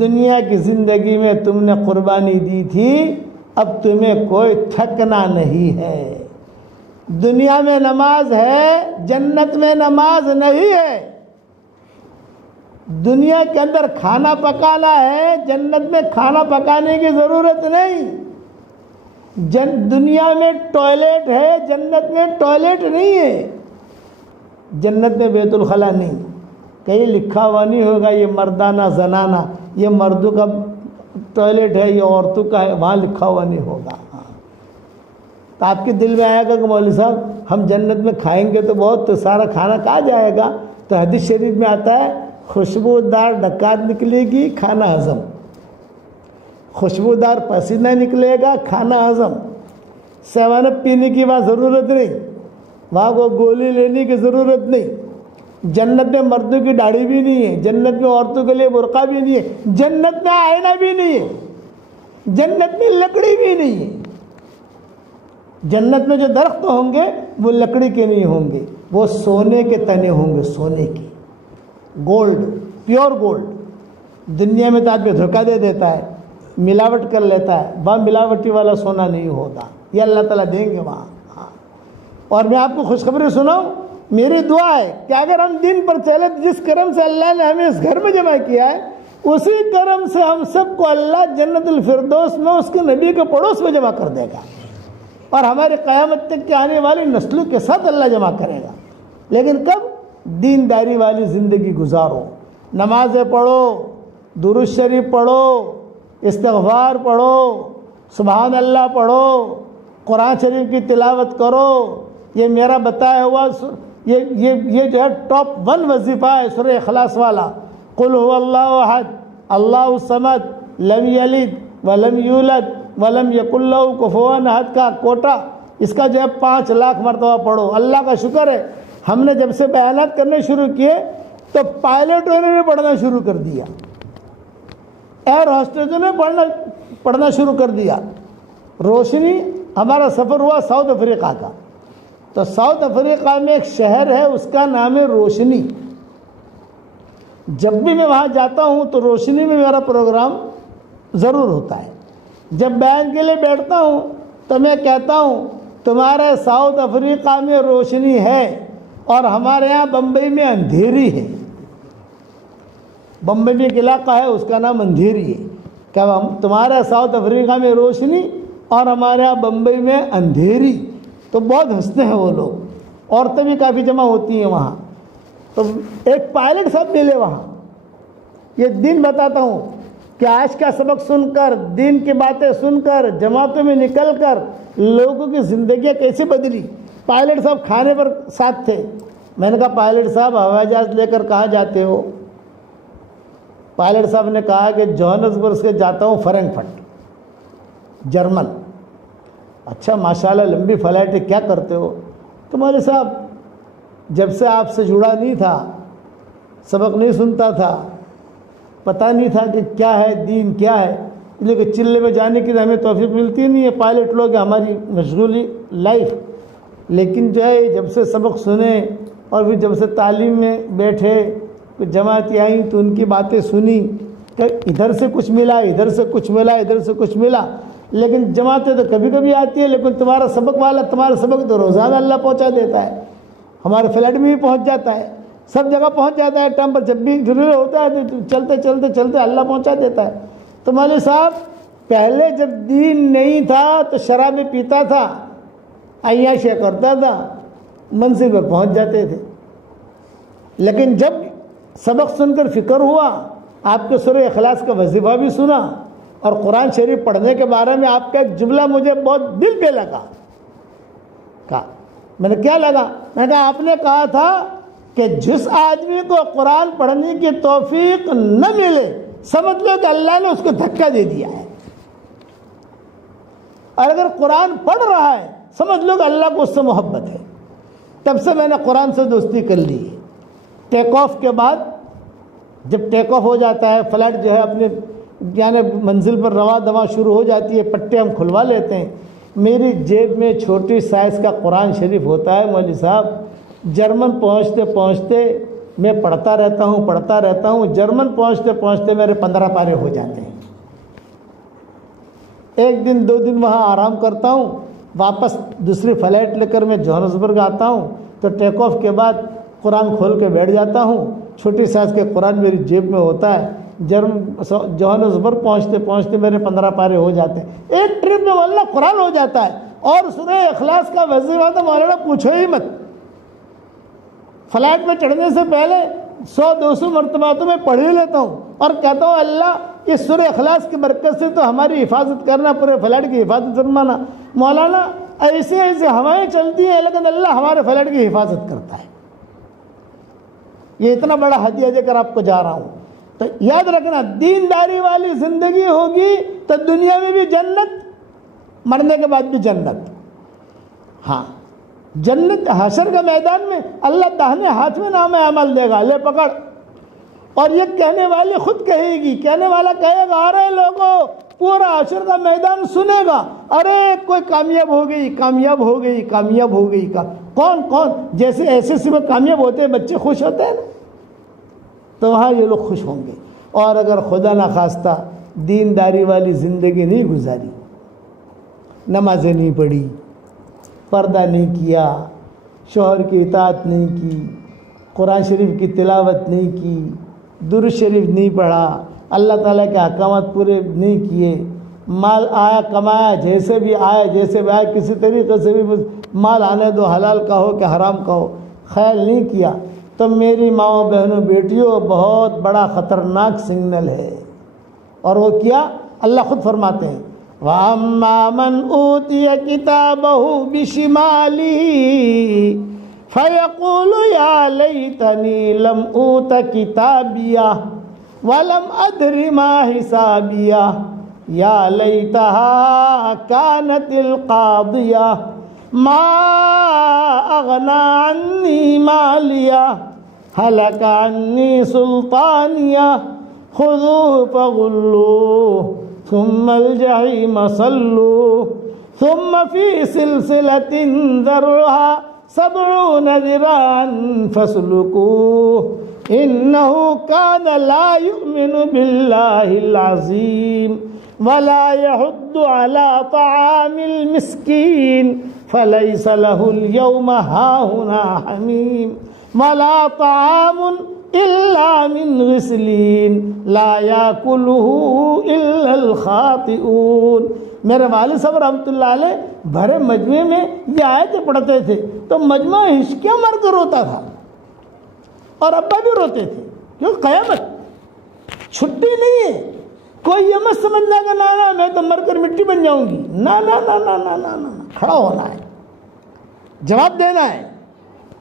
دنیا کی زندگی میں تم نے قربانی دی تھی، اب تمہیں کوئی تھکنا نہیں ہے. دنیا میں نماز ہے، جنت میں نماز نہیں ہے. دنیا کے اندر کھانا پکانا ہے، جنت میں کھانا پکانے کی ضرورت نہیں. دنیا میں ٹوائلٹ ہے، جنت میں ٹوائلٹ نہیں ہے. جنت میں بیت الخلا نہیں، کہیں لکھا ہوا نہیں ہوگا یہ مردانہ زنانہ، یہ مردوں کا ٹوائلٹ ہے یہ عورتوں کا ہے، وہاں لکھا ہوا نہیں ہوگا. تو آپ کے دل میں آئے گا کہ مولوی صاحب ہم جنت میں کھائیں گے تو بہت سارا کھانا کہاں جائے گا. تو حدیث شریف میں آتا ہے خوشبودار ڈکات نکلے گی کھانا ہضم، خوشبودار پسینہ نکلے گا کھانا ہضم. سیوانب پینے کی وہاں ضرورت نہیں، وہاں کو گولی لینے کی ضرورت نہیں. جنت میں مردوں کی داڑھی بھی نہیں ہے، جنت میں عورتوں کے لیے برقع بھی نہیں ہے، جنت میں آئینہ بھی نہیں ہے، جنت میں لکڑی بھی نہیں ہے. جنت میں جو درخت ہوں گے وہ لکڑی کے نہیں ہوں گے، وہ سونے کے تنے ہوں گے، سونے کے، گولڈ، پیور گولڈ. دنیا میں تو آدمی دھوکہ دے دیتا ہے، ملاوٹ کر لیتا ہے، وہاں ملاوٹی والا سونا نہیں ہوگا. یہ اللہ تعالیٰ دیں گے وہاں. اور میں آپ کو خوشخبری سناؤں، میری دعا ہے کہ اگر ہم دین پر چلے تو جس کرم سے اللہ نے ہمیں اس گھر میں جمع کیا ہے اسی کرم سے ہم سب کو اللہ جنت الفردوس میں اس کے نبی کے پڑوس میں جمع کر دے گا، اور ہمارے قیامت تک کے آنے والی نسلوں کے ساتھ اللہ جمع کرے گا. لیکن کب؟ دینداری والی زندگی گزارو، نمازیں پڑھو، درود شریف پڑھو، استغفار پڑھو، سبحان اللہ پڑھو، قرآن شریف کی تلاوت کرو. یہ میرا بتایا ہوا یہ جو ہے ٹاپ 1 وظیفہ ہے سورہ اخلاص والا. قل هو اللہ احد اللہ الصمد لم یلد ولم یولد ولم یکن لہ کفوا احد کا کوٹا، اس کا جو ہے 5 لاکھ مرتبہ پڑھو. اللہ کا شکر ہے ہم نے جب سے بیانات کرنے شروع کیے تو پائلٹوں نے بھی پڑھنا شروع کر دیا، ایئر ہوسٹسوں نے پڑھنا شروع کر دیا. روشنی ہمارا سفر ہوا ساؤتھ افریقہ کا، تو ساؤتھ افریقہ میں ایک شہر ہے اس کا نام ہے روشنی. جب بھی میں وہاں جاتا ہوں تو روشنی میں میرا پروگرام ضرور ہوتا ہے. جب بیان کے لیے بیٹھتا ہوں تو میں کہتا ہوں تمہارے ساؤتھ افریقہ میں روشنی ہے اور ہمارے یہاں بمبئی میں اندھیری ہے. بمبئی میں ایک علاقہ ہے اس کا نام اندھیری ہے. کہ تمہارے ساؤتھ افریقہ میں روشنی اور ہمارے یہاں بمبئی میں اندھیری. تو بہت ہنستے ہیں وہ لوگ، عورتیں بھی کافی جمع ہوتی ہیں وہاں. تو ایک پائلٹ صاحب ملے وہاں. یہ دین بتاتا ہوں کہ آج کا سبق سن کر، دین کی باتیں سن کر، جماعتوں میں نکل کر لوگوں کی زندگیاں کیسے بدلی. پائلٹ صاحب کھانے پر ساتھ تھے. میں نے کہا پائلٹ صاحب ہوائی جہاز لے کر کہاں جاتے ہو؟ پائلٹ صاحب نے کہا کہ جوہانسبرگ سے جاتا ہوں فرینکفرٹ جرمن. اچھا ماشاءاللہ لمبی فلائٹ ہے، کیا کرتے ہو؟ تو مولوی صاحب جب سے آپ سے جڑا نہیں تھا، سبق نہیں سنتا تھا، پتہ نہیں تھا کہ کیا ہے دین کیا ہے، لیکن چلے میں جانے کی ہمیں توفیق ملتی نہیں ہے. پائلٹ لوگ ہماری مشغولی لائف. لیکن جو ہے جب سے سبق سنے اور پھر جب سے تعلیم میں بیٹھے، جماعتیں آئیں تو ان کی باتیں سنی، کہ ادھر سے کچھ ملا، ادھر سے کچھ ملا، ادھر سے کچھ ملا، لیکن جماعتیں تو کبھی کبھی آتی ہے، لیکن تمہارا سبق تو روزانہ اللہ پہنچا دیتا ہے، ہمارے فلیٹ میں بھی پہنچ جاتا ہے، سب جگہ پہنچ جاتا ہے، ٹائم پر جب بھی ضروری ہوتا ہے تو چلتے اللہ پہنچا دیتا ہے۔ تو مولوی صاحب پہلے جب دین نہیں تھا تو شرابیں پیتا تھا، عیاشیاں کرتا تھا، منزل پر پہنچ جاتے تھے، لیکن جب سبق سن کر فکر ہوا، آپ کے سورہ اخلاص کا وظیفہ بھی سنا اور قرآن شریف پڑھنے کے بارے میں آپ کا ایک جملہ مجھے بہت دل پہ لگا۔ کہا میں نے کیا لگا؟ میں نے کہا آپ نے کہا تھا کہ جس آدمی کو قرآن پڑھنے کی توفیق نہ ملے سمجھ لو کہ اللہ نے اس کو دھکا دے دیا ہے، اور اگر قرآن پڑھ رہا ہے سمجھ لو کہ اللہ کو اس سے محبت ہے۔ تب سے میں نے قرآن سے دوستی کر لی۔ ٹیک آف کے بعد جب ٹیک آف ہو جاتا ہے، فلائٹ جو ہے اپنے یعنی منزل پر رواں دواں شروع ہو جاتی ہے، پٹے ہم کھلوا لیتے ہیں، میری جیب میں چھوٹی سائز کا قرآن شریف ہوتا ہے۔ مولوی صاحب جرمن پہنچتے پہنچتے میں پڑھتا رہتا ہوں، جرمن پہنچتے پہنچتے میرے 15 پارے ہو جاتے ہیں۔ ایک دن 2 دن وہاں آرام کرتا ہوں، واپس دوسری فلائٹ لے کر میں جوہانسبرگ آتا ہوں، تو ٹیک آف کے بعد قرآن کھول کے بیٹھ جاتا ہوں، چھوٹی سائز کے قرآن میری جیب میں ہوتا ہے۔ جوہانسبرگ پہنچتے پہنچتے میرے 15 پارے ہو جاتے ہیں، ایک ٹرپ میں مولانا قرآن ہو جاتا ہے۔ اور سورہ اخلاص کا وظیفہ تو مولانا پوچھو ہی مت، فلائٹ میں چڑھنے سے پہلے 100-200 مرتبہ تو میں پڑھ ہی لیتا ہوں اور کہتا ہوں اللہ اس سورہ اخلاص کی برکت سے تو ہماری حفاظت کرنا، پورے فلائٹ کی حفاظت فرمانا۔ مولانا ایسے ایسے ہوائیں چلتی ہیں لیکن اللہ ہمارے فلائٹ کی حفاظت کرتا ہے۔ یہ اتنا بڑا ہدیہ دے کر آپ کو جا رہا ہوں، تو یاد رکھنا دینداری والی زندگی ہوگی تو دنیا میں بھی جنت، مرنے کے بعد بھی جنت۔ ہاں جنت حشر کے میدان میں اللہ داہنے ہاتھ میں نام عمل دے گا، لے پکڑ، اور یہ کہنے والی خود کہے گی، کہنے والا کہے گا ارے لوگوں پورا حشر کا میدان سنے گا، ارے کوئی کامیاب ہو گئی، کامیاب ہو گئی، کامیاب ہو گئی۔ کون کون؟ جیسے ایسے سے وہ کامیاب ہوتے ہیں بچے خوش ہوتے ہیں نا، تو وہاں یہ لوگ خوش ہوں گے۔ اور اگر خدا نخواستہ دینداری والی زندگی نہیں گزاری، نمازیں نہیں پڑھی، پردہ نہیں کیا، شوہر کی اطاعت نہیں کی، قرآن شریف کی تلاوت نہیں کی، درود شریف نہیں پڑھا، اللہ تعالیٰ کے احکامات پورے نہیں کیے، مال آیا کمایا جیسے بھی آیا کسی طریقے سے بھی مال آنے دو، حلال کا ہو کہ حرام کا ہو، خیال نہیں کیا، تو میری ماؤں بہنوں بیٹیوں بہت بڑا خطرناک سگنل ہے۔ اور وہ کیا؟ اللہ خود فرماتے ہیں وَأَمَّا مَنْ أُوتِيَ كِتَابَهُ بِشِمَالِهِ فَيَقُولُ يَا لَيْتَنِي لَمْ أُوتَ كِتَابِيَهْ وَلَمْ أَدْرِ مَا حِسَابِيَهْ يَا لَيْتَهَا كَانَتِ الْقَاضِيَةَ مَا أَغْنَى عَنِّي مَالِيَهْ هَلَكَ عَنِّي سُلْطَانِيَهْ خُذُوهُ فَغُلُّوهُ ثم الجحیم صلوه ثم فی سلسلة ذرعها 70 ذراعا فاسلکوه انه كان لا يؤمن بالله العظیم ولا يحض على طعام المسكين فليس له اليوم هاهنا حميم ولا طعام إلا من غسلين لا يأكله إلا الخاطئون۔ میرے والد صاحب رحمۃ اللہ علیہ بھرے مجمع میں یہ آیتیں پڑھتے تھے تو مجمع ہچکیاں مار کر روتا تھا، اور ابا بھی روتے تھے، کیونکہ قیامت چھٹی نہیں ہے۔ کوئی یہ مت سمجھنا کہ نا میں تو مر کر مٹی بن جاؤں گی، نا نا نا نا نا نا نا، کھڑا ہونا ہے، جواب دینا ہے،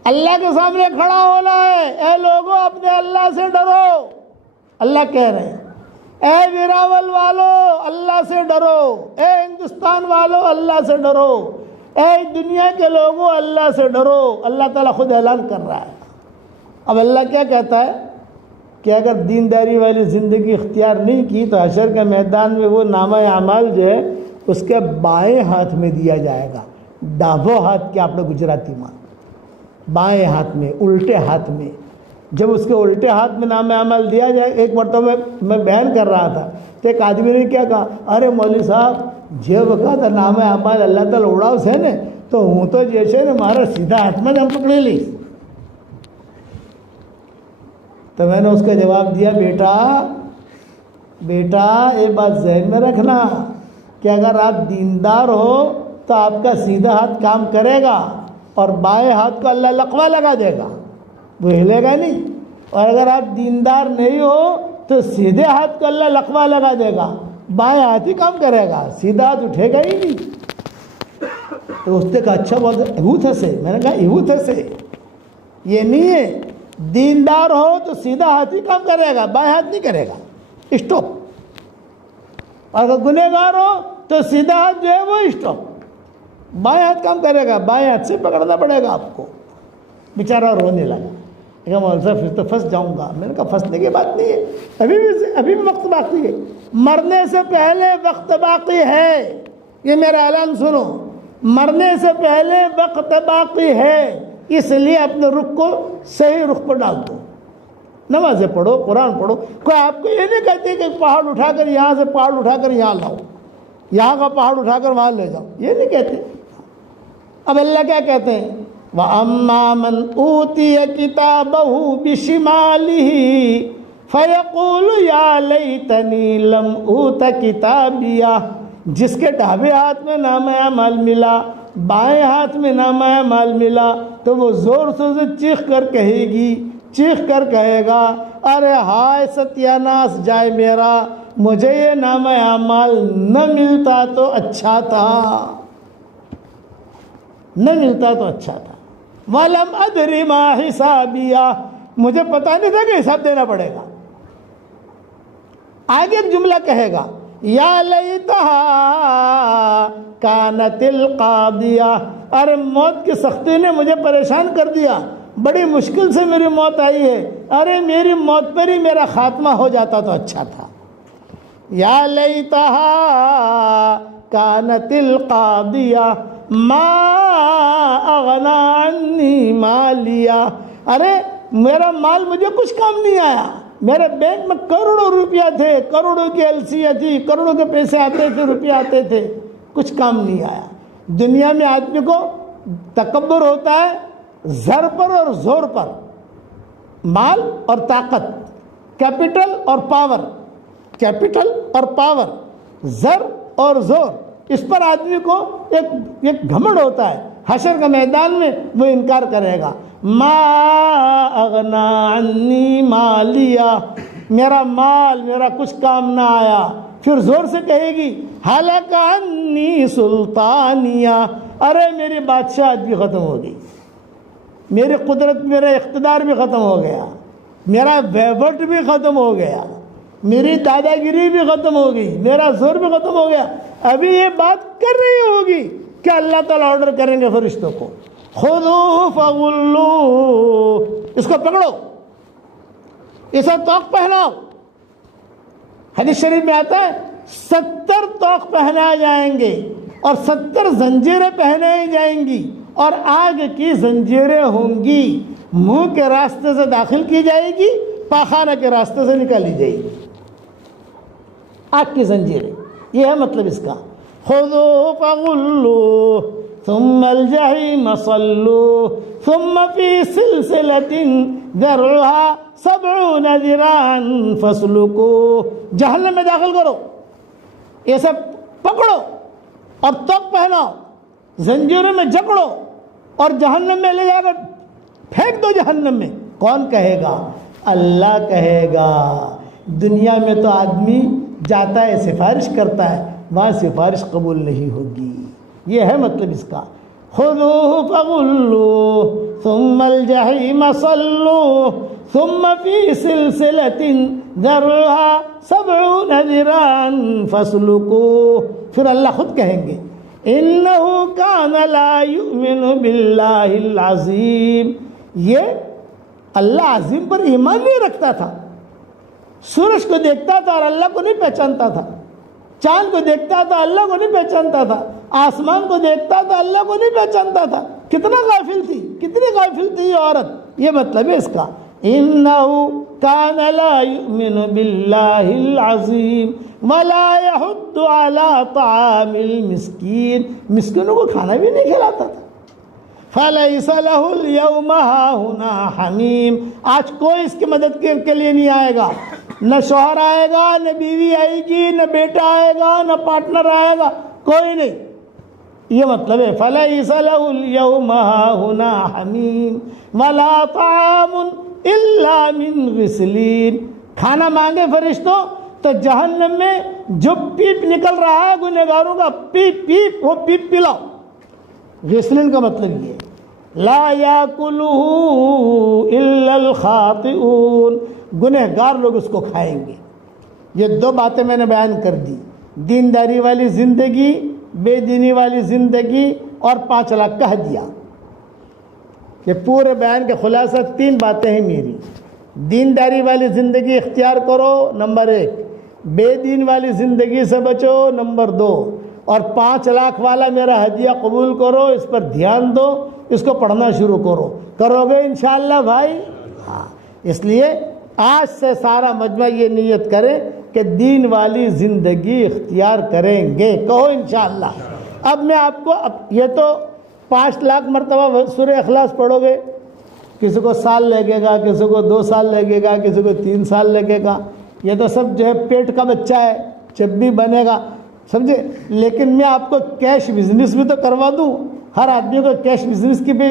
اللہ کے سامنے کھڑا ہونا ہے۔ اے لوگوں اپنے اللہ سے ڈرو، اللہ کہہ رہے ہیں اے ویراول والو اللہ سے ڈرو، اے ہندوستان والو اللہ سے ڈرو، اے دنیا کے لوگوں اللہ سے ڈرو۔ اللہ تعالیٰ خود اعلان کر رہا ہے۔ اب اللہ کیا کہتا ہے کہ اگر دینداری والی زندگی اختیار نہیں کی تو حشر کے میدان میں وہ نامہ اعمال جو ہے اس کے بائیں ہاتھ میں دیا جائے گا۔ ڈابو ہاتھ کے آپ نے گجراتی میں، بائیں ہاتھ میں، الٹے ہاتھ میں، جب اس کے الٹے ہاتھ میں نام عمل دیا جائے. ایک مرتبہ میں بیان کر رہا تھا تو ایک آدمی نے کیا کہا, ارے مولوی صاحب جب کہا نام عمل اللہ تعالیٰ اڑاؤ سے نا تو ہوں تو جیسے نا مارا سیدھا ہاتھ میں ہم پکڑے لی. تو میں نے اس کا جواب دیا, بیٹا یہ بات ذہن میں رکھنا کہ اگر آپ دیندار ہو تو آپ کا سیدھا ہاتھ کام کرے گا اور بائیں ہاتھ کو اللہ لقوہ لگا دے گا, وہ ہلے گا نہیں. اور اگر آپ دیندار نہیں ہو تو سیدھے ہاتھ کو اللہ لقوہ لگا دے گا, بائیں ہاتھ ہی کام کرے گا, سیدھا ہاتھ اٹھے گا ہی نہیں. تو اس نے کہا اچھا بہت ایوت ہے سے. میں نے کہا ایوت ہے سے یہ نہیں ہے, دیندار ہو تو سیدھا ہاتھ ہی کام کرے گا, بائیں ہاتھ نہیں کرے گا. اسٹاپ. اگر گنہگار ہو تو سیدھا ہاتھ جو ہے وہ اسٹاپ, بائیں ہاتھ کام کرے گا, بائیں ہاتھ سے پکڑنا پڑے گا آپ کو. بیچارہ رونے لگا, کہا مولانا صاحب پھر تو پھنس جاؤں گا. میں نے کہا پھنسنے کی بات نہیں ہے, ابھی بھی وقت باقی ہے, مرنے سے پہلے وقت باقی ہے. یہ میرا اعلان سنو, مرنے سے پہلے وقت باقی ہے, اس لیے اپنے رخ کو صحیح رخ پر ڈال دو. نمازیں پڑھو, قرآن پڑھو. کوئی آپ کو یہ نہیں کہتے کہ پہاڑ اٹھا کر یہاں سے پہاڑ اٹھا کر یہاں لاؤ, یہاں کا پہاڑ اٹھا کر وہاں لے جاؤ, یہ نہیں کہتے. اب اللہ کیا کہتے ہیں, وَأَمَّا مَنْ أُوتِيَ كِتَابَهُ بِشِمَالِهِ فَيَقُولُ يَا لَيْتَنِي لَمْ أُوتَ كِتَابِيَهْ. جس کے ڈھابے ہاتھ میں نامہ اعمال ملا, بائیں ہاتھ میں نامہ اعمال ملا, تو وہ زور سے چیخ کر کہے گی, چیخ کر کہے گا, ارے ہائے ستیاناس جائے میرا, مجھے یہ نامہ اعمال نہ ملتا تو اچھا تھا, نہ ملتا تو اچھا تھا. وَلَمْ أَدْرِ مَا حِسَابِيَهْ, مجھے پتا نہیں تھا کہ حساب دینا پڑے گا. آگے ایک جملہ کہے گا, یا لیتہا کانت القاضیہ, ارے موت کی سختی نے مجھے پریشان کر دیا, بڑی مشکل سے میری موت آئی ہے, ارے میری موت پر ہی میرا خاتمہ ہو جاتا تو اچھا تھا. یا لیتہا کانت القاضیہ ما اغنا عنی مالیہ, ارے میرا مال مجھے کچھ کام نہیں آیا, میرے بینک میں کروڑوں روپیہ تھے, کروڑوں کی ایلسیاں تھی, کروڑوں کے پیسے آتے تھے, روپیہ آتے تھے, کچھ کام نہیں آیا. دنیا میں آدمی کو تکبر ہوتا ہے زر پر اور زور پر, مال اور طاقت, کیپٹل اور پاور, کیپٹل اور پاور, زر اور زور, اس پر آدمی کو ایک گھمنڈ ہوتا ہے. حشر کے میدان میں وہ انکار کرے گا, ما اغنا عنی مالیہ, میرا مال میرا کچھ کام نہ آیا. پھر زور سے کہے گی, ہلک عنی سلطانیہ, ارے میری بادشاہت بھی ختم ہو گئی, میری قدرت, میرا اقتدار بھی ختم ہو گیا, میرا ویوٹ بھی ختم ہو گیا, میری دادا گیری بھی ختم ہو گئی, میرا زور بھی ختم ہو گیا. ابھی یہ بات کر رہی ہوگی کہ اللہ تعالیٰ آرڈر کریں گے فرشتوں کو, خذوہ فغلوہ, اس کو پکڑو, اسے توق پہناؤ. حدیث شریف میں آتا ہے 70 توق پہنائے جائیں گے اور 70 زنجیریں پہنائی جائیں گی, اور آگ کی زنجیریں ہوں گی, منہ کے راستے سے داخل کی جائے گی, پاخانہ کے راستے سے نکالی جائے گی. آگ کی زنجیریں, یہ ہے مطلب اس کا. خذوہ فغلوہ ثم الجحیم صلوہ ثم فی سلسلۃ ذرعہا 70 ذراعا فاسلکوہ. جہنم میں داخل کرو, یہ سب پکڑو اور توق پہناؤ, زنجیروں میں جکڑو اور جہنم میں لے جا کر پھینک دو جہنم میں. کون کہے گا؟ اللہ کہے گا. دنیا میں تو آدمی جاتا ہے, سفارش کرتا ہے, وہاں سفارش قبول نہیں ہوگی. یہ ہے مطلب اس کا. خذوہ فغلوہ ثم الجحیم صلوہ ثم فی سلسلۃ ذرعہا 70 ذراعا فاسلکوہ. پھر اللہ خود کہیں گے, انہ کان لا یؤمن باللہ العظیم, یہ اللہ عظیم پر ایمان نہیں رکھتا تھا. سورج کو دیکھتا تھا اور اللہ کو نہیں پہچانتا تھا, چاند کو دیکھتا تھا اللہ کو نہیں پہچانتا تھا, آسمان کو دیکھتا تھا اللہ کو نہیں پہچانتا تھا. کتنا غافل تھی, کتنی غافل تھی یہ عورت. یہ مطلب ہے اس کا. إنه كان لا يؤمن بالله العظيم ولا يحض على طعام المسكين، مسکینوں کو کھانا بھی نہیں کھلاتا تھا۔ فَلَيْسَ لَهُ الْيَوْمَ هَاهُنَا حَمِيمٌ، آج کوئی اس کی مدد کے لیے نہیں آئے گا، نہ شوہر آئے گا، نہ بیوی آئے گی، نہ بیٹا آئے گا، نہ پارٹنر آئے گا، کوئی نہیں۔ یہ مطلب ہے فَلَيْسَ لَهُ الْيَوْمَ هَاهُنَا حَمِيمٌ وَلَا طَعَامٌ إِلَّا مِنْ غِسْلِينٍ، کھانا مانگے فرشتوں تو جہنم میں جو پیپ نکل رہا ہے گنہگاروں کا، پیپ پیپ، وہ پیپ پلاؤ۔ غسلین کا مطلب یہ ہے لا یاکلہ الا الخاطئون، گنہگار لوگ اس کو کھائیں گے۔ یہ دو باتیں میں نے بیان کر دی، دینداری والی زندگی، بے دینی والی زندگی، اور 5 لاکھ کہہ دیا۔ یہ پورے بیان کے خلاصہ 3 باتیں ہیں میری۔ دینداری والی زندگی اختیار کرو، نمبر 1، بے دین والی زندگی سے بچو، نمبر 2، اور 5 لاکھ والا میرا ہدیہ قبول کرو، اس پر دھیان دو، اس کو پڑھنا شروع کرو گے انشاءاللہ بھائی؟ ہاں، اس لیے آج سے سارا مجمع یہ نیت کرے کہ دین والی زندگی اختیار کریں گے، کہو انشاءاللہ۔ اب میں آپ کو یہ تو 5 لاکھ مرتبہ سورہ اخلاص پڑھو گے، کسی کو سال لگے گا، کسی کو 2 سال لگے گا، کسی کو 3 سال لگے گا، یہ تو سب جو ہے پیٹ کا بچہ ہے، جب بھی بنے گا، سمجھے؟ لیکن میں آپ کو کیش بزنس بھی تو کروا دوں، ہر آدمی کو کیش بزنس کی بھی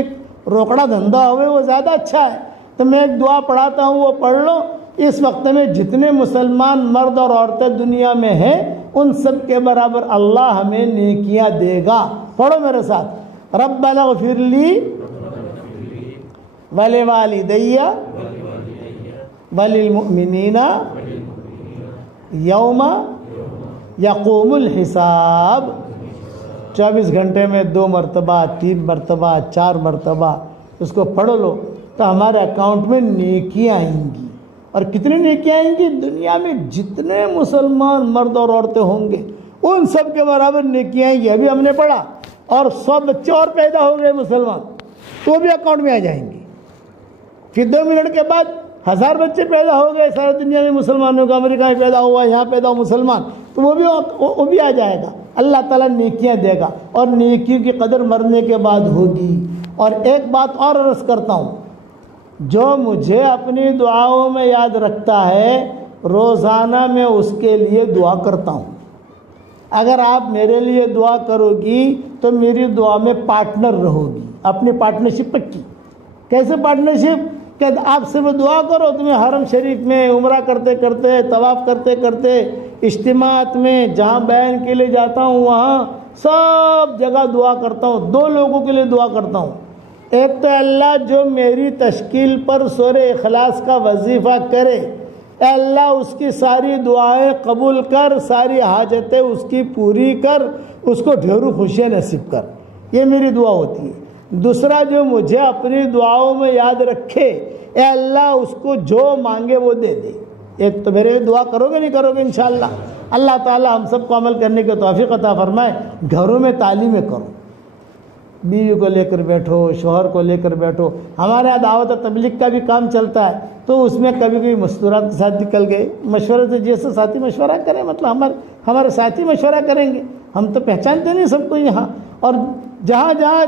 روکڑا دھندا ہوئے وہ زیادہ اچھا ہے۔ تو میں ایک دعا پڑھاتا ہوں، وہ پڑھ لو۔ اس وقت میں جتنے مسلمان مرد اور عورتیں دنیا میں ہیں ان سب کے برابر اللہ ہمیں نیکیاں دے گا۔ پڑھو میرے ساتھ، ربنا اغفر لی ولوالدی وللمؤمنین یوم یقوم الحساب۔ 24 گھنٹے میں 2 مرتبہ، 3 مرتبہ، 4 مرتبہ اس کو پڑھ لو تو ہمارے اکاؤنٹ میں نیکیاں آئیں گی۔ اور کتنی نیکیاں آئیں گی؟ دنیا میں جتنے مسلمان مرد اور عورتیں ہوں گے ان سب کے برابر نیکیاں آئیں گی۔ ابھی ہم نے پڑھا، اور 100 بچے اور پیدا ہو گئے مسلمان تو بھی اکاؤنٹ میں آ جائیں گے۔ پھر 2 منٹ کے بعد 1000 بچے پیدا ہو گئے ساری دنیا میں مسلمانوں کا، امریکہ میں پیدا ہوا، یہاں پیدا ہو مسلمان، تو وہ بھی آ جائے گا۔ اللہ تعالیٰ نیکیاں دے گا، اور نیکیوں کی قدر مرنے کے بعد ہوگی۔ اور ایک بات اور عرض کرتا ہوں، جو مجھے اپنی دعاؤں میں یاد رکھتا ہے روزانہ میں اس کے لیے دعا کرتا ہوں۔ اگر آپ میرے لیے دعا کرو گی تو میری دعا میں پارٹنر رہو گی، اپنی پارٹنرشپ پکی۔ کیسے پارٹنرشپ؟ کہ آپ صرف دعا کرو، تمہیں حرم شریف میں عمرہ کرتے کرتے، طواف کرتے کرتے، اجتماعات میں جہاں بیان کے لیے جاتا ہوں وہاں سب جگہ دعا کرتا ہوں۔ 2 لوگوں کے لیے دعا کرتا ہوں، ایک تو اللہ جو میری تشکیل پر سورہ اخلاص کا وظیفہ کرے، اے اللہ اس کی ساری دعائیں قبول کر، ساری حاجتیں اس کی پوری کر، اس کو ڈھیروں خوشیاں نصیب کر، یہ میری دعا ہوتی ہے۔ دوسرا جو مجھے اپنی دعاؤں میں یاد رکھے، اے اللہ اس کو جو مانگے وہ دے دے۔ ایک تو میرے لیے دعا کرو گے نہیں کرو گے انشاءاللہ؟ اللہ تعالی ہم سب کو عمل کرنے کی توفیق عطا فرمائے۔ گھروں میں تعلیمیں کرو، بیوی کو لے کر بیٹھو، شوہر کو لے کر بیٹھو۔ ہمارے یہاں دعوت و تبلیغ کا بھی کام چلتا ہے، تو اس میں کبھی کبھی مستورات کے ساتھ نکل گئے، مشورے سے جیسے ساتھی مشورہ کریں، مطلب ہمارے ساتھی مشورہ کریں گے، ہم تو پہچانتے نہیں سب کو یہاں، اور جہاں جہاں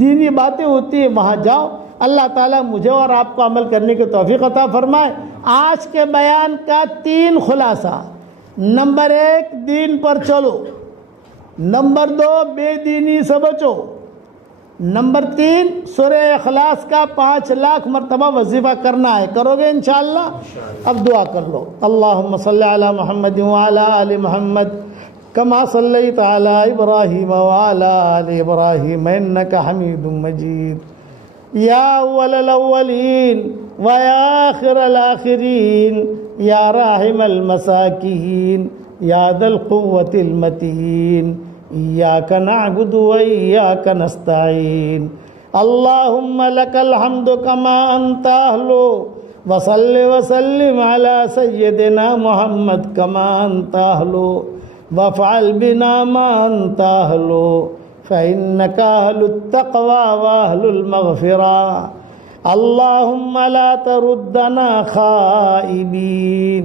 دینی باتیں ہوتی ہیں وہاں جاؤ۔ اللہ تعالیٰ مجھے اور آپ کو عمل کرنے کی توفیق عطا فرمائے۔ آج کے بیان کا 3 خلاصہ: نمبر 1 دین پر چلو، نمبر 2 بے دینی سے بچو، نمبر 3 سورہ اخلاص کا 5 لاکھ مرتبہ وظیفہ کرنا ہے۔ کرو گے انشاءاللہ؟ اب دعا کر لو، اللہم صلی علی محمد وعلی آل محمد کما صلیت علی ابراہیم وعلی آل ابراہیم انک حمید مجید۔ یا اول الاولین و یا آخر الاخرین، یا راحم المساکین، یا ذا القوة المتین، ایاک نعبد و ایاک نستعین۔ اللہم لک الحمد کما انت اہلو، وصلی وسلم علی سیدنا محمد کما انت اہلو، وافعل بنا ما انت اہلو، فإنك أهل التقوى وأهل المغفرة۔ اللهم لا تردنا خائبين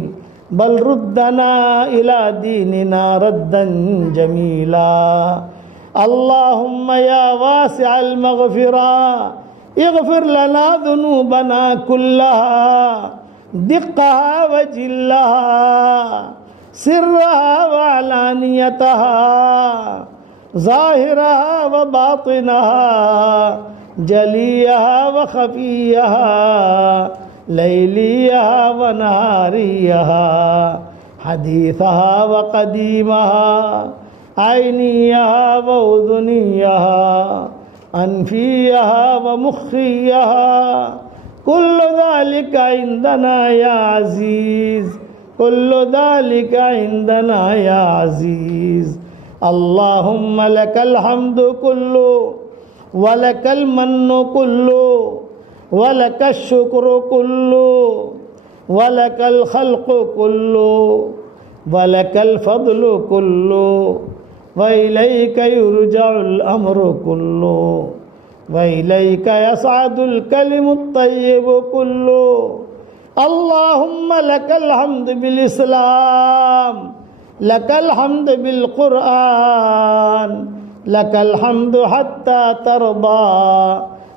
بل ردنا إلى ديننا ردا جميلا. اللهم يا واسع المغفرة اغفر لنا ذنوبنا كلها دقها وجلها سرها وعلانيتها ظاهرها وباطنها جليها وخفيها ليليها ونهاريها حديثها وقديمها عينيها وأذنيها أنفيها ومخيها كل ذلك عندنا يا عزيز كل ذلك عندنا يا عزيز. اللهم لك الحمد كله ولك المن كله ولك الشكر كله ولك الخلق كله ولك الفضل كله وإليك يرجع الأمر كله وإليك يصعد الكلم الطيب كله. اللهم لك الحمد بالإسلام لك الحمد بالقرآن لك الحمد حتى ترضى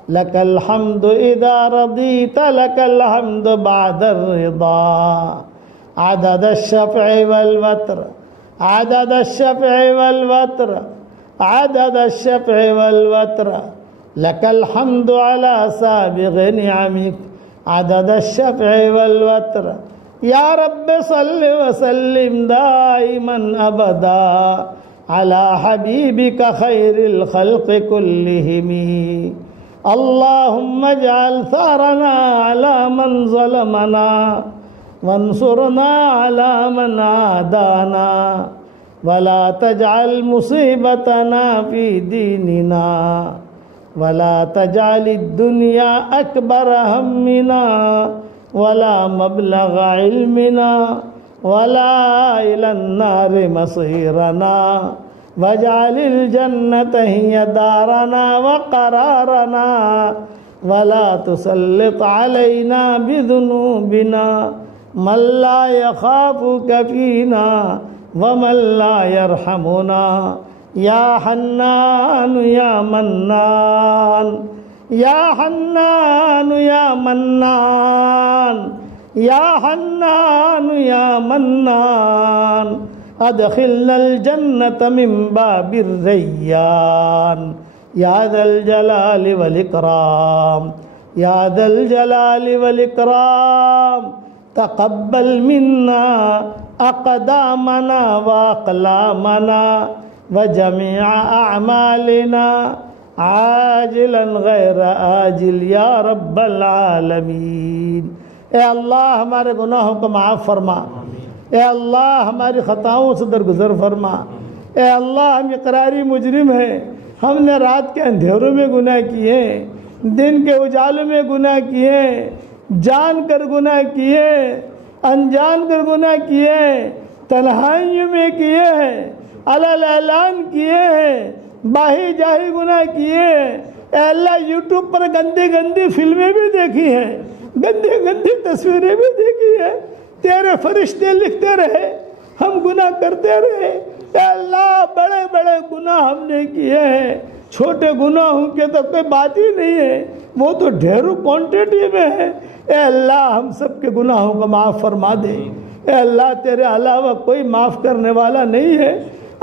لك الحمد إذا رضيت لك الحمد بعد الرضا عدد الشفع والوتر عدد الشفع والوتر عدد الشفع والوتر لك الحمد على سابغ نعمك عدد الشفع والوتر. یا رب صل وسلم دائما ابدا على حبيبك خير الخلق كلهم. اللهم اجعل ثارنا على من ظلمنا وانصرنا على من عادانا ولا تجعل مصيبتنا في ديننا ولا تجعل الدنيا أكبر همنا ولا مبلغ علمنا ولا إلى النار مصيرنا واجعل الجنة هي دارنا وقرارنا ولا تسلط علينا بذنوبنا من لا يخافك فينا ومن لا يرحمنا. یا حنان یا منان یا حنان یا منان یا حنان یا منان ادخلنا الجنة من باب الریان یا ذا الجلال والاکرام یا ذا الجلال والاکرام. تقبل منا اقدامنا واقلامنا وجميع أعمالنا عاجلا غیر آجل یا رب العالمین. اے اللہ ہمارے گناہوں کو معاف فرما. اے اللہ ہماری خطاؤں سے درگزر فرما. اے اللہ ہم اقراری مجرم ہیں. ہم نے رات کے اندھیروں میں گناہ کیے, دن کے اجالوں میں گناہ کیے, جان کر گناہ کیے, انجان کر گناہ کیے, تنہائیوں میں کیے ہیں, علل اعلان کیے ہیں, باہی جاہی گناہ کیے. اے اللہ یوٹیوب پر گندی گندی فلمیں بھی دیکھی ہیں, گندی گندی تصویریں بھی دیکھی ہیں. تیرے فرشتے لکھتے رہے, ہم گناہ کرتے رہے. اے اللہ بڑے بڑے گناہ ہم نے کیے ہیں, چھوٹے گناہوں کے تو کوئی بات ہی نہیں ہے, وہ تو ڈھیروں کوانٹیٹی میں ہے. اے اللہ ہم سب کے گناہوں کو معاف فرما دے. اے اللہ تیرے علاوہ کوئی معاف کرنے والا نہیں ہے.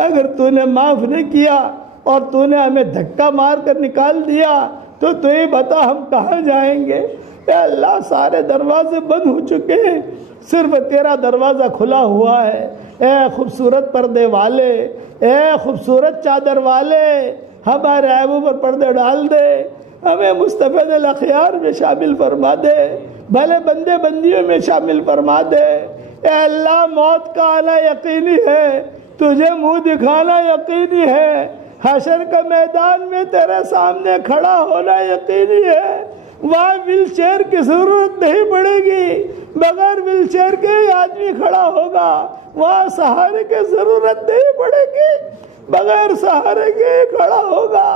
اگر تو نے معاف نہیں کیا اور تو نے ہمیں دھکا مار کر نکال دیا تو ہی بتا ہم کہاں جائیں گے. اے اللہ سارے دروازے بند ہو چکے ہیں, صرف تیرا دروازہ کھلا ہوا ہے. اے خوبصورت پردے والے, اے خوبصورت چادر والے, ہمارے عیبوں پر پردے ڈال دے, ہمیں مستفید الاخیار میں شامل فرما دے, بھلے بندے بندیوں میں شامل فرما دے. اے اللہ موت کا آنا یقینی ہے, تجھے منہ دکھانا یقینی ہے, حشر کا میدان میں تیرے سامنے کھڑا ہونا یقینی ہے. وہاں ویل چیئر کی ضرورت نہیں پڑے گی, بغیر ویل چیئر کے ہی آدمی کھڑا ہوگا. وہاں سہارے کی ضرورت نہیں پڑے گی, بغیر سہارے کے ہی کھڑا ہوگا.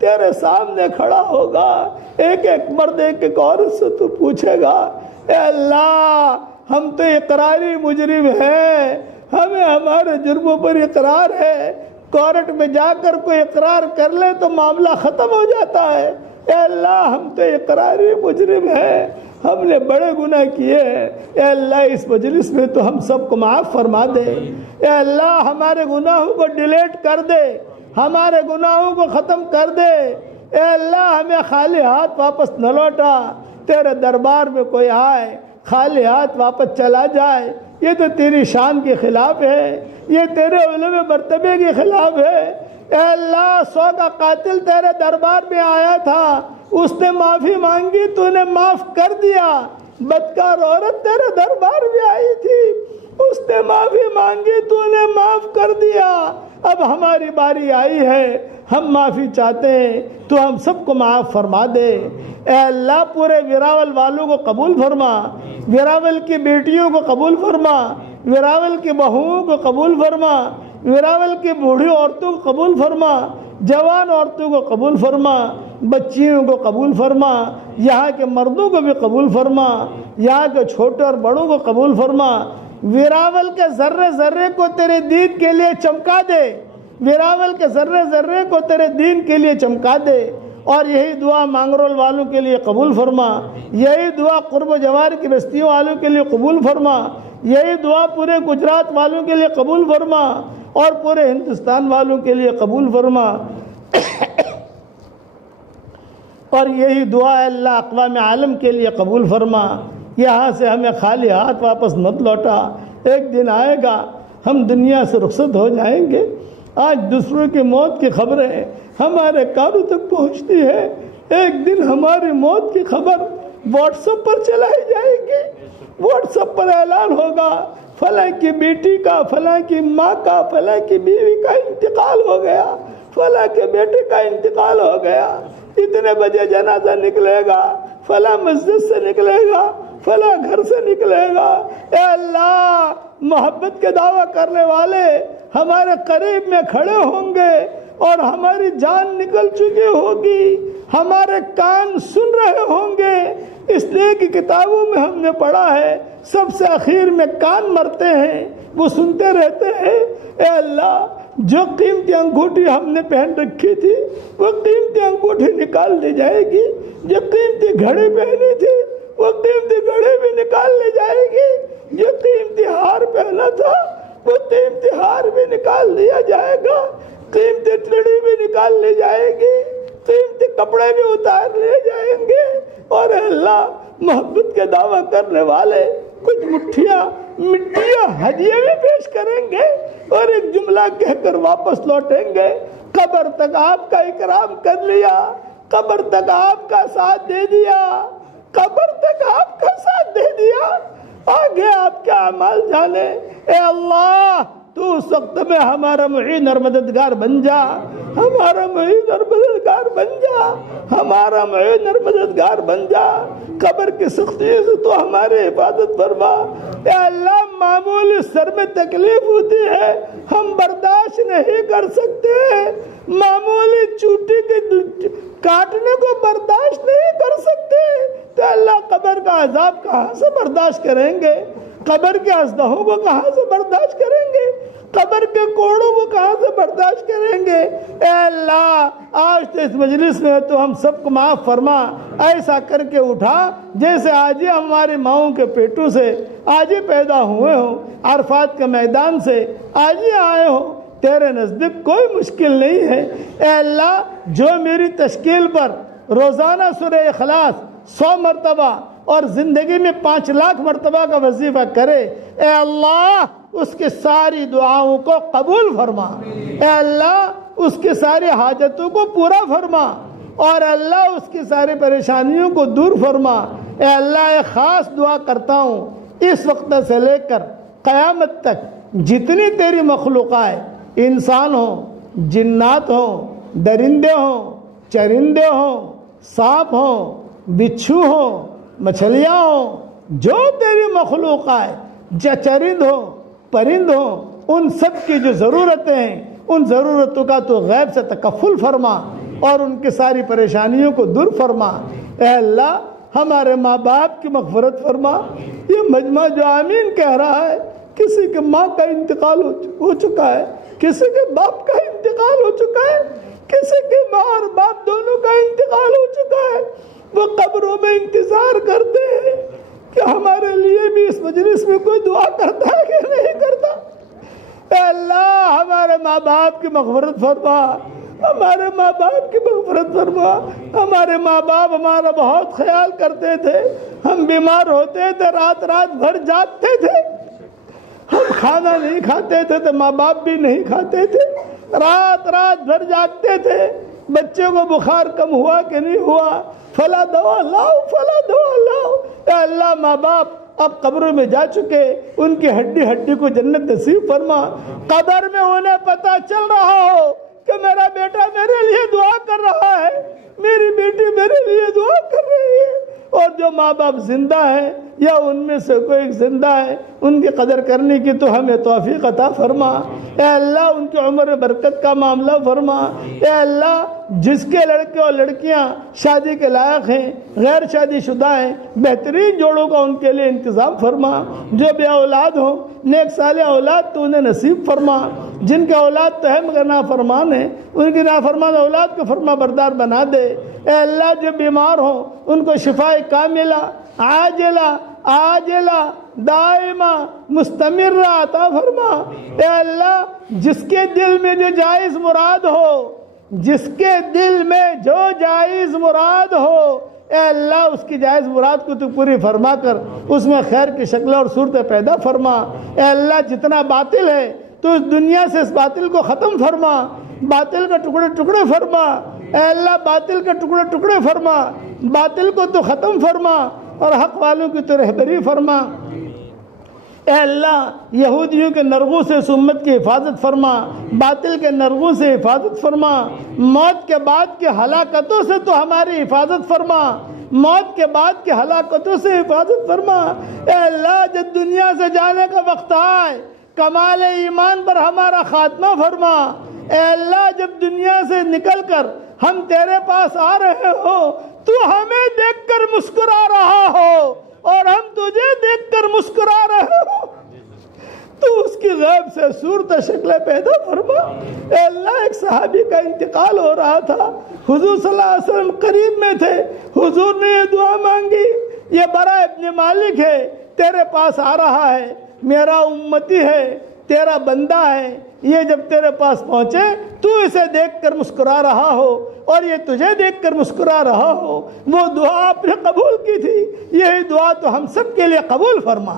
تیرے سامنے کھڑا ہوگا، ایک ایک مرد ایک ایک عورت سے تو پوچھے گا اے اللہ ہم تو اقراری مجرم ہیں، ہمیں ہمارے جرموں پر اقرار ہے، کورٹ میں جا کر کوئی اقرار کر لے تو معاملہ ختم ہو جاتا ہے، اے اللہ ہم تو اقراری مجرم ہیں، ہم نے بڑے گناہ کیے ہیں، اے اللہ اس مجلس میں تو ہم سب کو معاف فرما دے، اے اللہ ہمارے گناہوں کو ڈیلیٹ کر دے، ہمارے گناہوں کو ختم کر دے، اے اللہ ہمیں خالی ہاتھ واپس نہ لوٹا، تیرے دربار میں کوئی آئے خالی ہاتھ واپس چلا جائے یہ تو تیری شان کے خلاف ہے، یہ تیرے علو مرتبے کے خلاف ہے۔ اے اللہ 100 کا قاتل تیرے دربار میں آیا تھا، اس نے معافی مانگی، تو نے معاف کر دیا۔ بدکار عورت تیرے دربار میں آئی تھی، اس نے معافی مانگی، تو نے معاف کر دیا۔ اب ہماری باری آئی ہے، ہم معافی چاہتے ہیں، تو ہم سب کو معاف فرما دے۔ اے اللہ پورے ویراول والوں کو قبول فرما، ویراول کی بیٹیوں کو قبول فرما، ویراول کی بہوؤں کو قبول فرما، ویراول کی بوڑھی عورتوں کو قبول فرما، جوان عورتوں کو قبول فرما، بچیوں کو قبول فرما، یہاں کے مردوں کو بھی قبول فرما، یہاں کے چھوٹے اور بڑوں کو قبول فرما۔ ویراول کے ذرے ذرے کو تیرے دین کے لیے چمکا دے، ویراول کے ذرے ذرے کو تیرے دین کے لیے چمکا دے، اور یہی دعا مانگرول والوں کے لیے قبول فرما، یہی دعا قرب و جوار کی بستیوں والوں کے لیے قبول فرما، یہی دعا پورے گجرات والوں کے لیے قبول فرما، اور پورے ہندوستان والوں کے لیے قبول فرما۔ اور یہی دعا اللہ اقوام عالم کے لیے قبول فرما۔ یہاں سے ہمیں خالی ہاتھ واپس مت لوٹا، ایک دن آئے گا ہم دنیا سے رخصت ہو جائیں گے۔ آج دوسروں کی موت کی خبریں ہمارے کانوں تک پہنچتی ہے، ایک دن ہماری موت کی خبر واٹس ایپ پر چلائی جائے گی، واٹس ایپ پر اعلان ہوگا فلاں کی بیٹی کا، فلاں کی ماں کا، فلاں کی بیوی کا انتقال ہو گیا، فلاں کے بیٹے کا انتقال ہو گیا، اتنے بجے جنازہ نکلے گا، فلاں مسجد سے نکلے گا، فلاں گھر سے نکلے گا۔ اے اللہ محبت کے دعویٰ کرنے والے ہمارے قریب میں کھڑے ہوں گے اور ہماری جان نکل چکی ہوگی، ہمارے کان سن رہے ہوں گے، اس لیے کہ کتابوں میں ہم نے پڑھا ہے سب سے اخیر میں کان مرتے ہیں، وہ سنتے رہتے ہیں۔ اے اللہ جو قیمتی انگوٹھی ہم نے پہن رکھی تھی وہ قیمتی انگوٹھی نکال دی جائے گی، جو قیمتی گھڑی پہنی تھی وہ قیمتی گھڑی بھی نکال لی جائے گی، جو قیمتی ہار پہنا تھا وہ قیمتی ہار بھی نکال دیا جائے گا، قیمتی چڑی بھی نکال لی جائے گی، قیمتی کپڑے بھی اتار لیے جائیں گے، اور اللہ محبت کے دعویٰ کرنے والے کچھ مٹھیاں ہدیے بھی پیش کریں گے، اور ایک جملہ کہہ کر واپس لوٹیں گے، قبر تک آپ کا اکرام کر لیا، قبر تک آپ کا ساتھ دے دیا، قبر تک آپ کا ساتھ دے دیا، آگے آپ کے اعمال جانے۔ اے اللہ تو اس وقت میں ہمارا معین اور مددگار بن جا، ہمارا معین اور مددگار بن جا، ہمارا معین اور مددگار بن جا، قبر کی سختی سے تو ہماری حفاظت فرما۔ اے اللہ معمولی سر میں تکلیف ہوتی ہے ہم برداشت نہیں کر سکتے، معمولی چوٹی کے کاٹنے کو برداشت نہیں کر سکتے، تو اللہ قبر کا عذاب کہاں سے برداشت کریں گے، قبر کے ازدہوں کو کہاں سے برداشت کریں گے، قبر کے کوڑوں کو کہاں سے برداشت کریں گے۔ اے اللہ آج تو اس مجلس میں تو ہم سب کو معاف فرما، ایسا کر کے اٹھا جیسے آج ہی ہماری ماؤں کے پیٹوں سے آج ہی پیدا ہوئے ہوں، عرفات کے میدان سے آج ہی آئے ہوں، تیرے نزدیک کوئی مشکل نہیں ہے۔ اے اللہ جو میری تشکیل پر روزانہ سورہ اخلاص 100 مرتبہ اور زندگی میں 5 لاکھ مرتبہ کا وظیفہ کرے، اے اللہ اس کی ساری دعاؤں کو قبول فرما، اے اللہ اس کی ساری حاجتوں کو پورا فرما، اور اللہ اس کی ساری پریشانیوں کو دور فرما۔ اے اللہ ایک خاص دعا کرتا ہوں، اس وقت سے لے کر قیامت تک جتنی تیری مخلوقات، انسان ہوں، جنات ہوں، درندے ہوں، چرندے ہوں، سانپ ہوں، بچھو ہوں، مچھلیاں ہوں، جو تیری مخلوقات، چرند ہو، پرند ہو، ان سب کی جو ضرورتیں ہیں ان ضرورتوں کا تو غیب سے تکفل فرما۔ اور ان کی ساری پریشانیوں کو دور فرما۔ اے اللہ ہمارے ماں باپ کی مغفرت فرما۔ یہ مجمع جو آمین کہہ رہا ہے، کسی کے ماں کا انتقال ہو چکا ہے، کسی کے باپ کا انتقال ہو چکا ہے، کسی کے ماں اور باپ دونوں کا انتقال ہو چکا ہے، وہ قبروں میں انتظار کرتے ہیں کہ ہمارے لیے بھی اس مجلس میں کوئی دعا کرتا ہے کہ نہیں کرتا۔ اے اللہ ہمارے ماں باپ کی مغفرت فرما، ہمارے ماں باپ کی مغفرت فرما۔ ہمارے ماں باپ ہمارا بہت خیال کرتے تھے، ہم بیمار ہوتے تھے رات رات بھر جاگتے تھے، ہم کھانا نہیں کھاتے تھے تو ماں باپ بھی نہیں کھاتے تھے، رات رات بھر جاگتے تھے، بچے کو بخار کم ہوا کہ نہیں ہوا، فلاں دوا لاؤ فلاں دوا لاؤ۔ اے اللہ ماں باپ اب قبروں میں جا چکے، ان کی ہڈی ہڈی کو جنت نصیب فرما۔ قبر میں انہیں پتہ چل رہا ہو کہ میرا بیٹا میرے لیے دعا کر رہا ہے، میری بیٹی میرے لیے دعا کر رہی ہے۔ اور جو ماں باپ زندہ ہیں یا ان میں سے کوئی ایک زندہ ہے، ان کی قدر کرنے کی تو ہمیں توفیق عطا فرما۔ اے اللہ ان کی عمر میں برکت کا معاملہ فرما۔ اے اللہ جس کے لڑکے اور لڑکیاں شادی کے لائق ہیں، غیر شادی شدہ ہیں، بہترین جوڑوں کا ان کے لیے انتظام فرما۔ جو بے اولاد ہوں نیک صالح اولاد تو انہیں نصیب فرما۔ جن کے اولاد تو ہے مگر نافرمان ہیں، ان کی نافرمان اولاد کو فرما بردار بنا دے۔ اے اللہ جو بیمار ہوں ان کو شفا کاملہ عاجلہ دائمہ مستمرہ عطا فرما۔ اے اللہ جس کے دل میں جو جائز مراد ہو، جس کے دل میں جو جائز مراد ہو، اے اللہ اس کی جائز مراد کو تو پوری فرما کر اس میں خیر کی شکل اور صورتیں پیدا فرما۔ اے اللہ جتنا باطل ہے تو اس دنیا سے اس باطل کو ختم فرما، باطل کے ٹکڑے ٹکڑے فرما۔ اے اللہ باطل کے ٹکڑے ٹکڑے فرما، باطل کو تو ختم فرما اور حق والوں کی تو رہبری فرما۔ اے اللہ یہودیوں کے نرغوں سے اس امت کی حفاظت فرما، باطل کے نرغوں سے حفاظت فرما، موت کے بعد کی ہلاکتوں سے تو ہماری حفاظت فرما، موت کے بعد کی ہلاکتوں سے حفاظت فرما۔ اے اللہ جب دنیا سے جانے کا وقت آئے کمال ایمان پر ہمارا خاتمہ فرما۔ اے اللہ جب دنیا سے نکل کر ہم تیرے پاس آ رہے ہو تو ہمیں دیکھ کر مسکرا رہا ہو اور ہم تجھے دیکھ کر مسکرا رہے ہو، تو اس کی غیب سے صورت شکلیں پیدا فرما۔ اے اللہ ایک صحابی کا انتقال ہو رہا تھا، حضور صلی اللہ علیہ وسلم قریب میں تھے، حضور نے یہ دعا مانگی، یہ برا ابن مالک ہے تیرے پاس آ رہا ہے، میرا امتی ہے، تیرا بندہ ہے، یہ جب تیرے پاس پہنچے تو اسے دیکھ کر مسکرا رہا ہو اور یہ تجھے دیکھ کر مسکرا رہا ہو۔ وہ دعا آپ نے قبول کی تھی، یہی دعا تو ہم سب کے لیے قبول فرما۔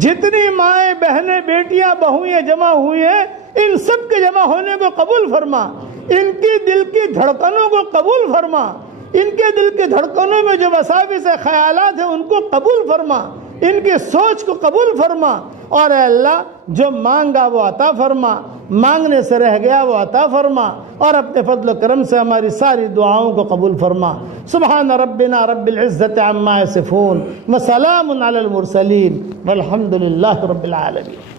جتنی مائیں بہنیں بیٹیاں بہویں جمع ہوئی ہیں ان سب کے جمع ہونے کو قبول فرما، ان کی دل کی دھڑکنوں کو قبول فرما، ان کے دل کی دھڑکنوں میں جو وساوس خیالات ہیں ان کو قبول فرما، ان کی سوچ کو قبول فرما۔ اور اے اللہ جو مانگا وہ عطا فرما، مانگنے سے رہ گیا وہ عطا فرما، اور اپنے فضل و کرم سے ہماری ساری دعاؤں کو قبول فرما۔ سبحان ربنا رب العزت عما یصفون وسلام علی المرسلین والحمد للہ رب العالمین۔